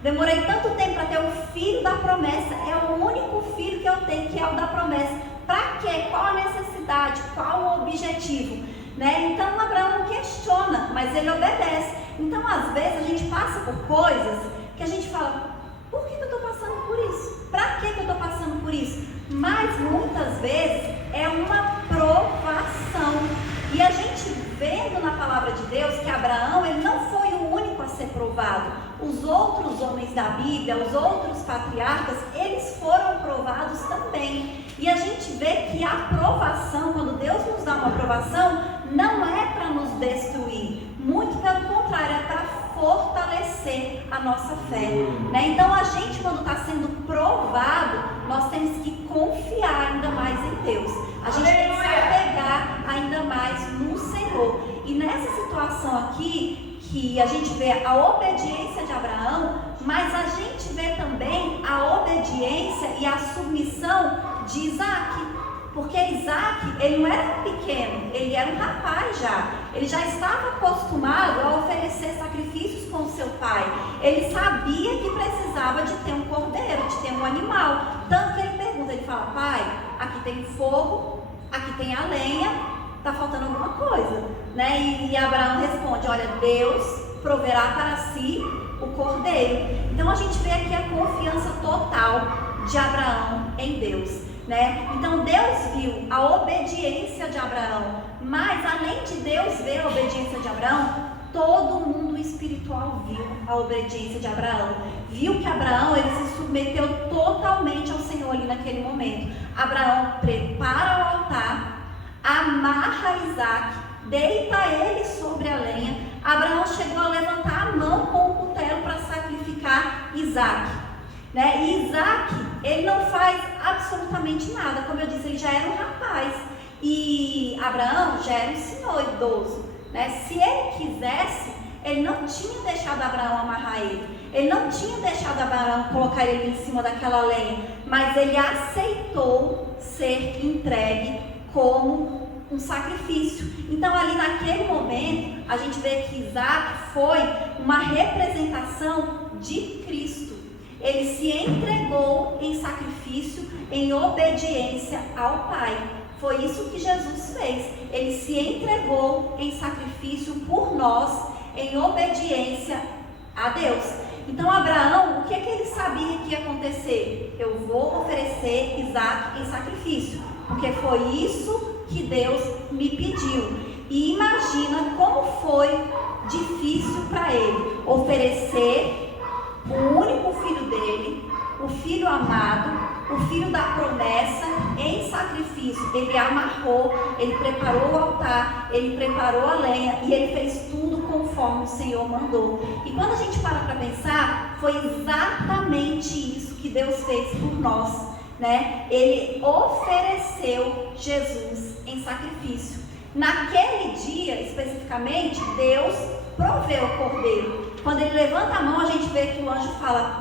Demorei tanto tempo para ter o filho da promessa, é o único filho que eu tenho, que é o da promessa. Para quê? Qual a necessidade? Qual o objetivo? Então Abraão não questiona, mas ele obedece. Então às vezes a gente passa por coisas que a gente fala, por que eu estou passando por isso? Para que eu estou passando por isso? Mas muitas vezes é uma provação. E a gente vendo na palavra de Deus que Abraão, ele não foi o único a ser provado. Os outros homens da Bíblia, os outros patriarcas, eles foram provados também. E a gente vê que a provação, quando Deus nos dá uma provação, não é para nos destruir. Muito pelo contrário, é para fortalecer a nossa fé. Então a gente, quando está sendo provado, nós temos que confiar ainda mais em Deus. A gente tem que se apegar ainda mais no Senhor. E nessa situação aqui, que a gente vê a obediência de Abraão, mas a gente vê também a obediência e a submissão de Isaac. Porque Isaac, ele não era pequeno, ele era um rapaz já. Ele já estava acostumado a oferecer sacrifícios com seu pai. Ele sabia que precisava de ter um cordeiro, de ter um animal. Tanto que ele pergunta, ele fala, pai, aqui tem fogo, aqui tem a lenha, está faltando alguma coisa, E Abraão responde, olha, Deus proverá para si o cordeiro. Então a gente vê aqui a confiança total de Abraão em Deus, Então Deus viu a obediência de Abraão, mas além de Deus ver a obediência de Abraão, todo mundo espiritual viu a obediência de Abraão. Viu que Abraão, ele se submeteu totalmente ao Senhor ali naquele momento. Abraão prepara o altar, amarra Isaac, deita ele sobre a lenha. Abraão chegou a levantar a mão com o cutelo para sacrificar Isaac. E Isaac, ele não faz absolutamente nada. Como eu disse, ele já era um rapaz. E Abraão já era um senhor idoso. Se ele quisesse, ele não tinha deixado Abraão amarrar ele. Ele não tinha deixado Abraão colocar ele em cima daquela lenha. Mas ele aceitou ser entregue como um sacrifício. Então ali naquele momento, a gente vê que Isaac foi uma representação de Cristo. Ele se entregou em sacrifício, em obediência ao Pai. Foi isso que Jesus fez. Ele se entregou em sacrifício por nós, em obediência a Deus. Então Abraão, o que ele sabia que ia acontecer? Eu vou oferecer Isaac em sacrifício, porque foi isso que Deus me pediu. E imagina como foi difícil para ele oferecer o único filho dele, o filho amado, o filho da promessa em sacrifício. Ele amarrou, ele preparou o altar, ele preparou a lenha e ele fez tudo conforme o Senhor mandou. E quando a gente para pensar, foi exatamente isso que Deus fez por nós, Ele ofereceu Jesus em sacrifício. Naquele dia, especificamente, Deus proveu o cordeiro. Quando ele levanta a mão, a gente vê que o anjo fala,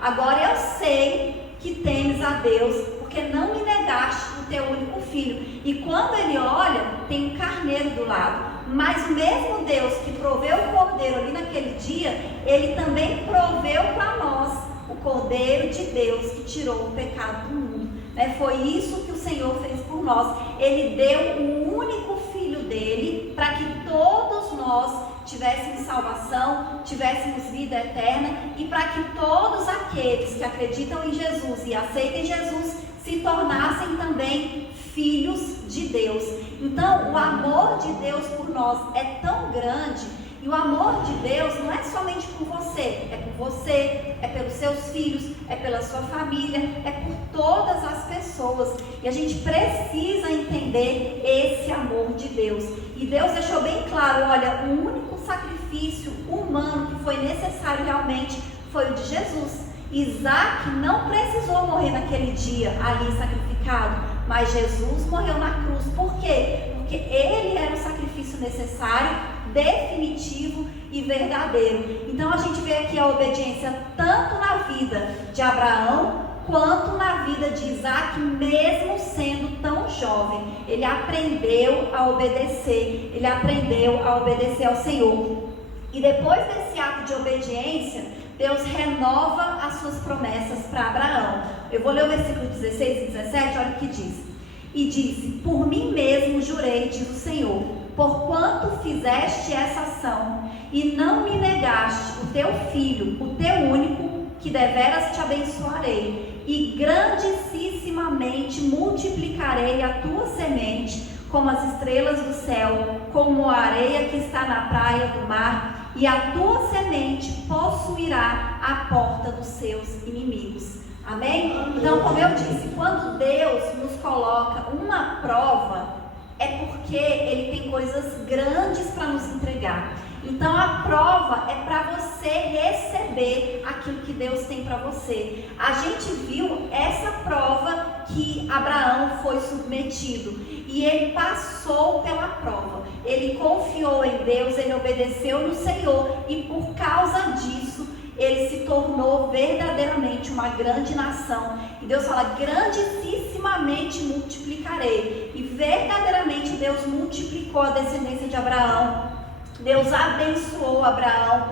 agora eu sei que temes a Deus, porque não me negaste o teu único filho. E quando ele olha, tem um carneiro do lado. Mas o mesmo Deus que proveu o cordeiro ali naquele dia, ele também proveu para nós o cordeiro de Deus que tirou o pecado do mundo. Foi isso que o Senhor fez por nós. Ele deu o único filho dele para que todos nós tivéssemos salvação, tivéssemos vida eterna, e para que todos aqueles que acreditam em Jesus e aceitem Jesus se tornassem também filhos de Deus. Então, o amor de Deus por nós é tão grande, e o amor de Deus não é somente por você, é por você, é pelos seus filhos, é pela sua família, é por todas as pessoas. E a gente precisa entender esse amor de Deus. E Deus deixou bem claro, olha, o único sacrifício humano que foi necessário realmente foi o de Jesus. Isaac não precisou morrer naquele dia ali sacrificado, mas Jesus morreu na cruz. Por quê? Porque ele era o sacrifício necessário, definitivo e verdadeiro. Então a gente vê aqui a obediência tanto na vida de Abraão quanto na vida de Isaac, mesmo sendo tão jovem. Ele aprendeu a obedecer, ele aprendeu a obedecer ao Senhor. E depois desse ato de obediência, Deus renova as suas promessas para Abraão. Eu vou ler o versículo 16 e 17, olha o que diz. E disse: por mim mesmo jurei, diz o Senhor, porquanto fizeste essa ação e não me negaste o teu filho, o teu único, que deveras te abençoarei, e grandissimamente multiplicarei a tua semente como as estrelas do céu, como a areia que está na praia do mar, e a tua semente possuirá a porta dos seus inimigos. Amém? Então, como eu disse, quando Deus nos coloca uma prova, é porque Ele tem coisas grandes para nos entregar. Então a prova é para você receber aquilo que Deus tem para você. A gente viu essa prova que Abraão foi submetido e ele passou pela prova. Ele confiou em Deus, ele obedeceu no Senhor e por causa disso ele se tornou verdadeiramente uma grande nação. E Deus fala: grandissimamente multiplicarei. E verdadeiramente Deus multiplicou a descendência de Abraão. Deus abençoou Abraão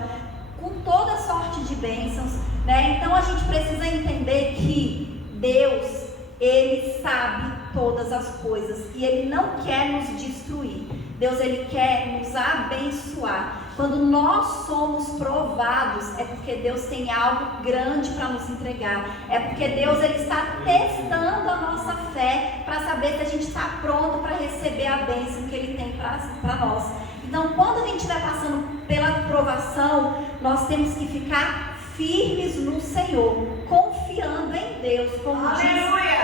com toda sorte de bênçãos, né? Então a gente precisa entender que Deus, Ele sabe todas as coisas e Ele não quer nos destruir. Deus, Ele quer nos abençoar. Quando nós somos provados, é porque Deus tem algo grande para nos entregar. É porque Deus, Ele está testando a nossa fé para saber se a gente está pronto para receber a bênção que Ele tem para nós. Então, quando a gente estiver passando pela provação, nós temos que ficar firmes no Senhor, confiando em Deus, como diz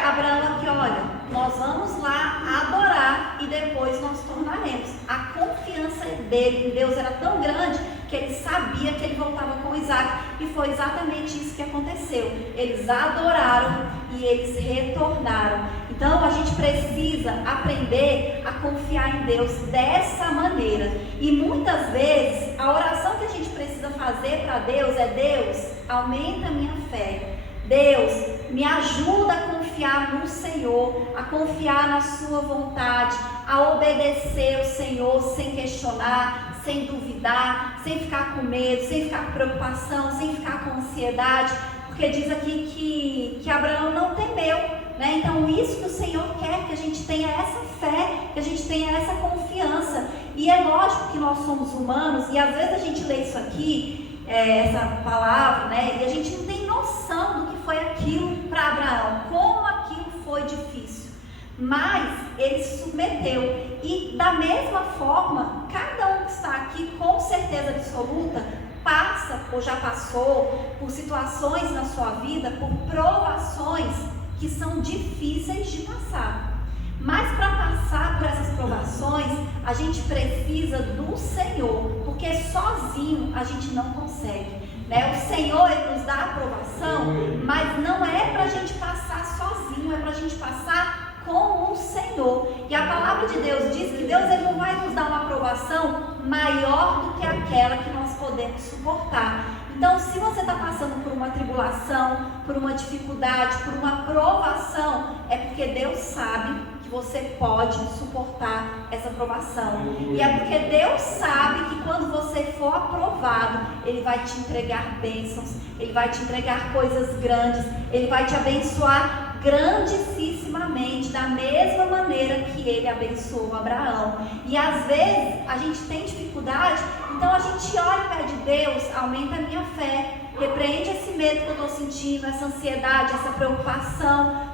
Abraão aqui, olha, nós vamos lá adorar e depois nós tornaremos. A confiança dele em Deus era tão grande que ele sabia que ele voltava com Isaac, e foi exatamente isso que aconteceu. Eles adoraram e eles retornaram. Então a gente precisa aprender a confiar em Deus dessa maneira. E muitas vezes a oração que a gente precisa fazer para Deus é: Deus, aumenta a minha fé. Deus, me ajuda a confiar no Senhor, a confiar na sua vontade, a obedecer o Senhor sem questionar, sem duvidar, sem ficar com medo, sem ficar com preocupação, sem ficar com ansiedade, porque diz aqui que Abraão não temeu, né? Então isso que o Senhor quer, que a gente tenha essa fé, que a gente tenha essa confiança. E é lógico que nós somos humanos e às vezes a gente lê isso aqui, essa palavra, né? E a gente não tem noção do que foi aquilo para Abraão, como aquilo foi difícil. Mas ele se submeteu, e da mesma forma, cada um que está aqui, com certeza absoluta, passa ou já passou por situações na sua vida, por provações que são difíceis de passar. Mas para passar por essas provações, a gente precisa do Senhor, porque sozinho a gente não consegue, né? O Senhor, Ele nos dá a aprovação, mas não é para a gente passar sozinho, é para a gente passar com o Senhor. E a palavra de Deus diz que Deus, Ele não vai nos dar uma aprovação maior do que aquela que nós podemos suportar. Então, se você está passando por uma tribulação, por uma dificuldade, por uma provação, é porque Deus sabe que você pode suportar essa provação. E é porque Deus sabe que quando você for aprovado, Ele vai te entregar bênçãos, Ele vai te entregar coisas grandes, Ele vai te abençoar grandissimamente, da mesma maneira que Ele abençoou Abraão. E às vezes a gente tem dificuldade, então a gente ora e pede: Deus, aumenta a minha fé, repreende esse medo que eu estou sentindo, essa ansiedade, essa preocupação,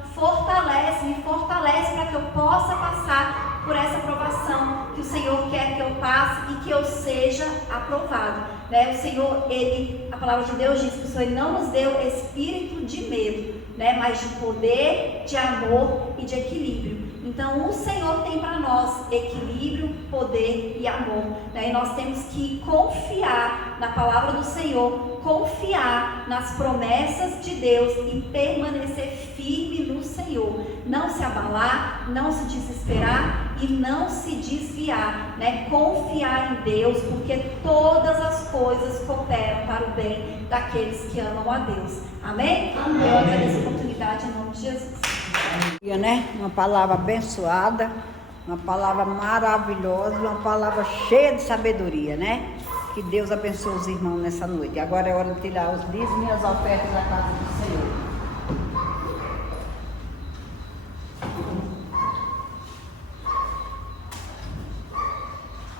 me fortalece para que eu possa passar por essa aprovação que o Senhor quer que eu passe e que eu seja aprovado, né? O Senhor, a palavra de Deus diz que o Senhor ele não nos deu espírito de medo, né? Mas de poder, de amor e de equilíbrio. Então o Senhor tem para nós equilíbrio, poder e amor, né? E nós temos que confiar na palavra do Senhor, confiar nas promessas de Deus e permanecer firme no Senhor, não se abalar, não se desesperar e não se desviar, né? Confiar em Deus, porque todas as coisas cooperam para o bem daqueles que amam a Deus. Amém? Amém. Eu agradeço a oportunidade em nome de Jesus. Né? Uma palavra abençoada, uma palavra maravilhosa, uma palavra cheia de sabedoria, né? Que Deus abençoe os irmãos nessa noite. Agora é hora de tirar os dízimos e as ofertas da casa do Senhor.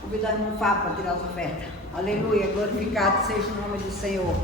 Convidar o irmão Fábio para tirar as ofertas. Aleluia, glorificado seja o nome do Senhor.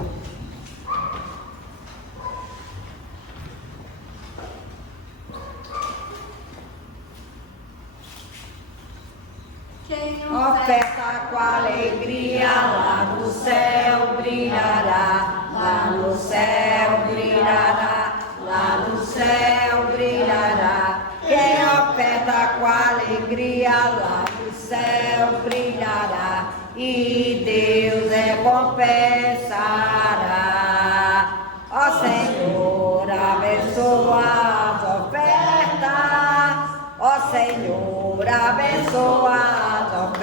Oferta com alegria, lá no céu brilhará, lá no céu brilhará, lá no céu brilhará. Quem oferta com alegria, lá no céu brilhará, e Deus recompensará. Ó Senhor, abençoa as ofertas, ó Senhor, abençoa as ofertas,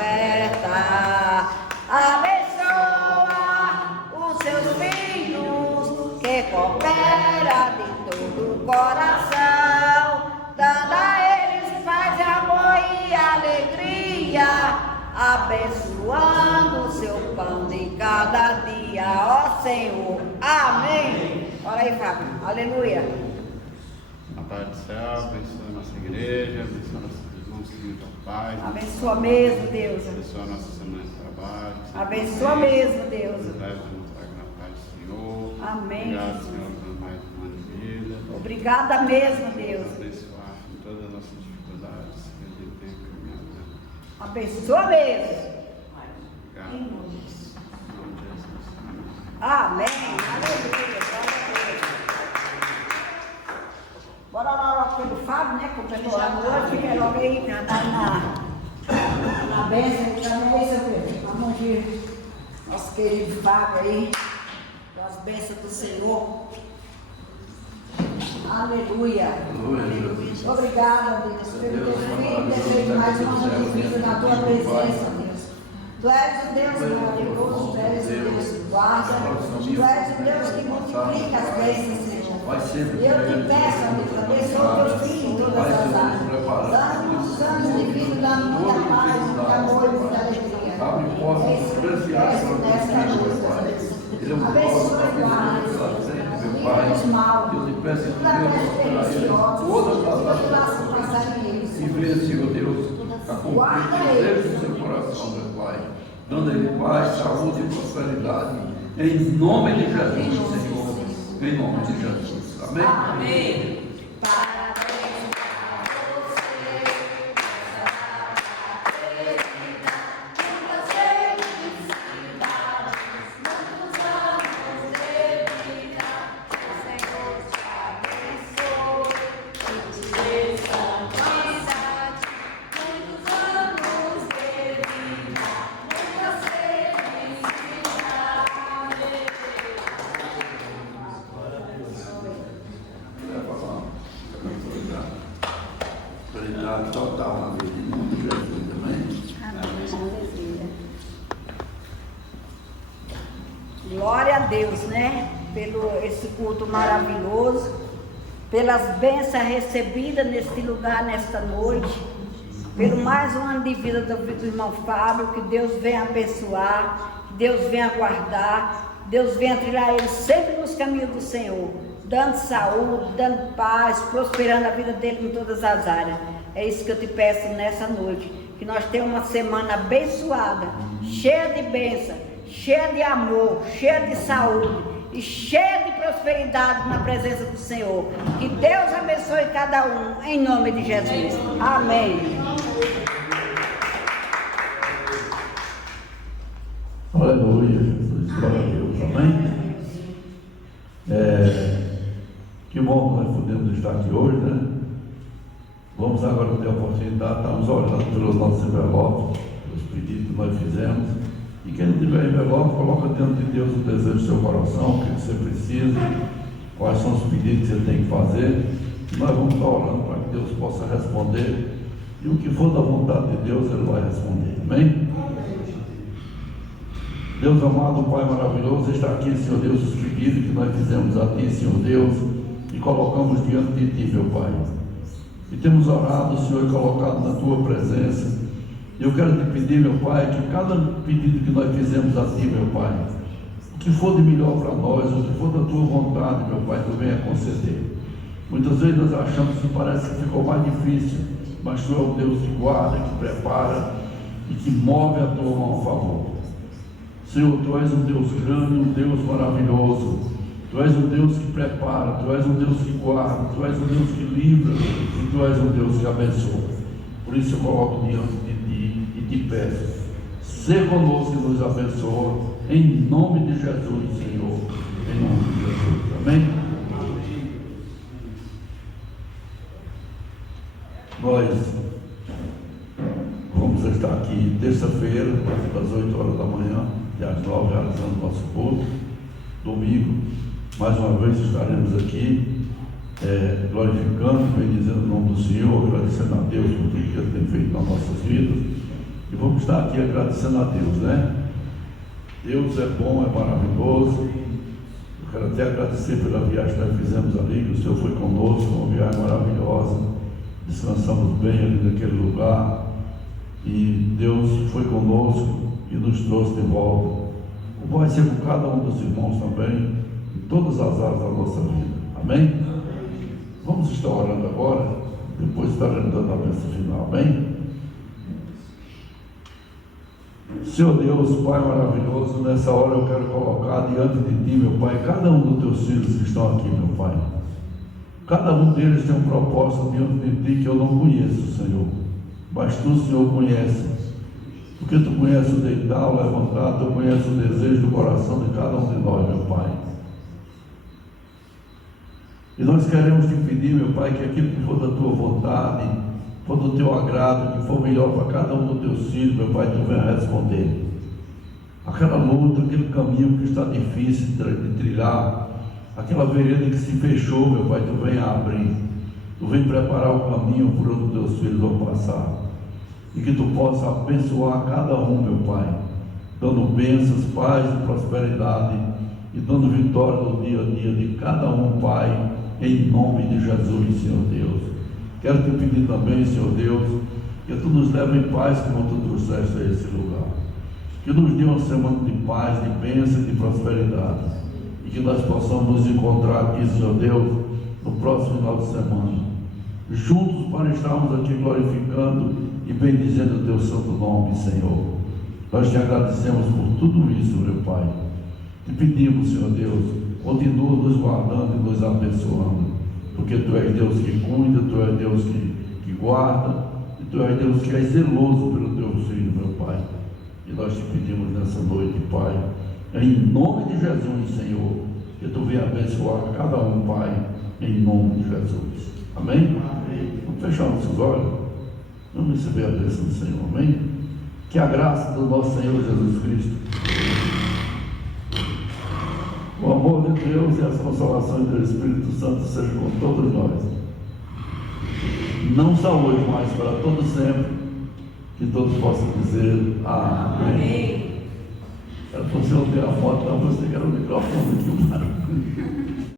abençoa os seus filhos que cooperam de todo o coração, dando a eles paz, amor e alegria, abençoando o seu pão de cada dia, ó Senhor. Amém. Olha aí, Fábio. Aleluia. A paz do céu, abençoa a nossa igreja, abençoa nossos irmãos que estão paz. Abençoa mesmo, Deus. Abençoa a nossa semana de trabalho. Abençoa mesmo, Deus. Nos leve a traga na paz do Senhor. Amém. Obrigado, Senhor, por mais um ano de vida. Obrigada mesmo, Deus. Abençoar em todas as nossas dificuldades que a gente tem caminhado. Abençoa mesmo. Obrigado. Em nome de Jesus. Amém. Aleluia. Bora lá pelo Fábio, né? Completou a noite, fica logo aí cantando na bênção. Também é isso, a mão de nosso querido Fábio aí, com as bênçãos do Senhor. Aleluia. Obrigada, Deus, pelo teu filho ter feito mais uma noite de vida na tua presença, Deus. Tu és o Deus maravilhoso, tu és o Deus que guarda, tu és o Deus que multiplica as bênçãos, Senhor. Eu te peço, Deus, abençoa o teu filho em todas as áreas, dando muitos anos de vida, dando muita paz, muito amor e muita alegria. É isso que eu te peço nesta noite, Deus. Abençoa e guarda, livre dos mal, toda peste todas as laços passarinheiros. E venha, Senhor Deus, a cumprir os desejos do seu coração, meu Pai, dando a ele paz, saúde e prosperidade. Em nome de Jesus, Senhor. Em nome de Jesus. Amém? Amém. Total na vida de mundo de Jesus também. Glória a Deus, né? Pelo esse culto maravilhoso, pelas bênçãos recebidas neste lugar, nesta noite, pelo mais um ano de vida do irmão Fábio, que Deus venha abençoar, que Deus venha guardar, Deus venha trilhar ele sempre nos caminhos do Senhor, dando saúde, dando paz, prosperando a vida dele em todas as áreas. É isso que eu te peço nessa noite, que nós tenhamos uma semana abençoada, cheia de bênção, cheia de amor, cheia de saúde e cheio de prosperidade na presença do Senhor. Que Deus abençoe cada um, em nome de Jesus. Amém. Aleluia, Jesus. Glória a Deus. Amém? Que bom que nós podemos estar aqui hoje, né? Vamos agora ter a oportunidade, estamos orando pelos nossos envelopes, pelos pedidos que nós fizemos. E quem não tiver envelope, coloca diante de Deus o desejo do seu coração, o que você precisa, quais são os pedidos que você tem que fazer. E nós vamos estar orando para que Deus possa responder. E o que for da vontade de Deus, Ele vai responder. Amém? Deus amado, Pai maravilhoso, está aqui, Senhor Deus, os pedidos que nós fizemos a Ti, Senhor Deus, e colocamos diante de Ti, meu Pai. E temos orado, Senhor, e colocado na Tua presença. E eu quero Te pedir, meu Pai, que cada pedido que nós fizemos a Ti, meu Pai, o que for de melhor para nós, o que for da Tua vontade, meu Pai, Tu venha conceder. Muitas vezes nós achamos que parece que ficou mais difícil, mas Tu é o Deus que guarda, que prepara e que move a Tua mão a favor. Senhor, Tu és um Deus grande, um Deus maravilhoso. Tu és um Deus que prepara, Tu és um Deus que guarda, Tu és um Deus que livra e Tu és um Deus que abençoa. Por isso eu coloco diante de Ti e Te peço, sê conosco e nos abençoa, em nome de Jesus, Senhor, em nome de Jesus. Amém? Nós vamos estar aqui terça-feira, às 8 horas da manhã, e às 9 realizando nosso culto. Domingo, mais uma vez estaremos aqui, glorificando, bendizendo o nome do Senhor, agradecendo a Deus por tudo que Ele tem feito nas nossas vidas. E vamos estar aqui agradecendo a Deus, né? Deus é bom, é maravilhoso. Eu quero até agradecer pela viagem que nós fizemos ali, que o Senhor foi conosco, uma viagem maravilhosa. Descansamos bem ali naquele lugar. E Deus foi conosco e nos trouxe de volta. Vai ser com cada um dos irmãos também, em todas as áreas da nossa vida. Amém? Vamos estar orando agora, depois estaremos dando a bênção final. Amém? Senhor Deus, Pai maravilhoso, nessa hora eu quero colocar diante de Ti, meu Pai, cada um dos Teus filhos que estão aqui, meu Pai. Cada um deles tem um propósito diante de Ti que eu não conheço, Senhor. Mas Tu, Senhor, conhece. Porque Tu conheces o deitar, o levantar, Tu conheces o desejo do coração de cada um de nós, meu Pai. E nós queremos Te pedir, meu Pai, que aquilo que for da Tua vontade, for do Teu agrado, que for melhor para cada um dos Teus filhos, meu Pai, Tu venha responder. Aquela luta, aquele caminho que está difícil de trilhar, aquela vereda que se fechou, meu Pai, Tu venha abrir. Tu venha preparar o caminho por onde Teus filhos vão passar. E que Tu possa abençoar cada um, meu Pai, dando bênçãos, paz e prosperidade, e dando vitória no dia a dia de cada um, Pai, em nome de Jesus, Senhor Deus. Quero Te pedir também, Senhor Deus, que Tu nos leve em paz como Tu trouxeste a esse lugar. Que nos dê uma semana de paz, de bênção e de prosperidade. E que nós possamos nos encontrar aqui, Senhor Deus, no próximo final de semana, juntos para estarmos aqui glorificando e bendizendo o Teu santo nome, Senhor. Nós Te agradecemos por tudo isso, meu Pai. Te pedimos, Senhor Deus, continua nos guardando e nos abençoando, porque Tu és Deus que cuida, Tu és Deus que guarda, e Tu és Deus que é zeloso pelo Teu filho, meu Pai. E nós Te pedimos nessa noite, Pai, em nome de Jesus, Senhor, que Tu venha abençoar cada um, Pai, em nome de Jesus. Amém? Vamos fechar nossos olhos. Vamos receber a bênção do Senhor, amém? Que a graça do nosso Senhor Jesus Cristo, o amor de Deus e as consolações do Espírito Santo sejam com todos nós. Não só hoje, mas para todos sempre. Que todos possam dizer amém. Era para você não ter a foto, não, você quer o microfone aqui, o barulho.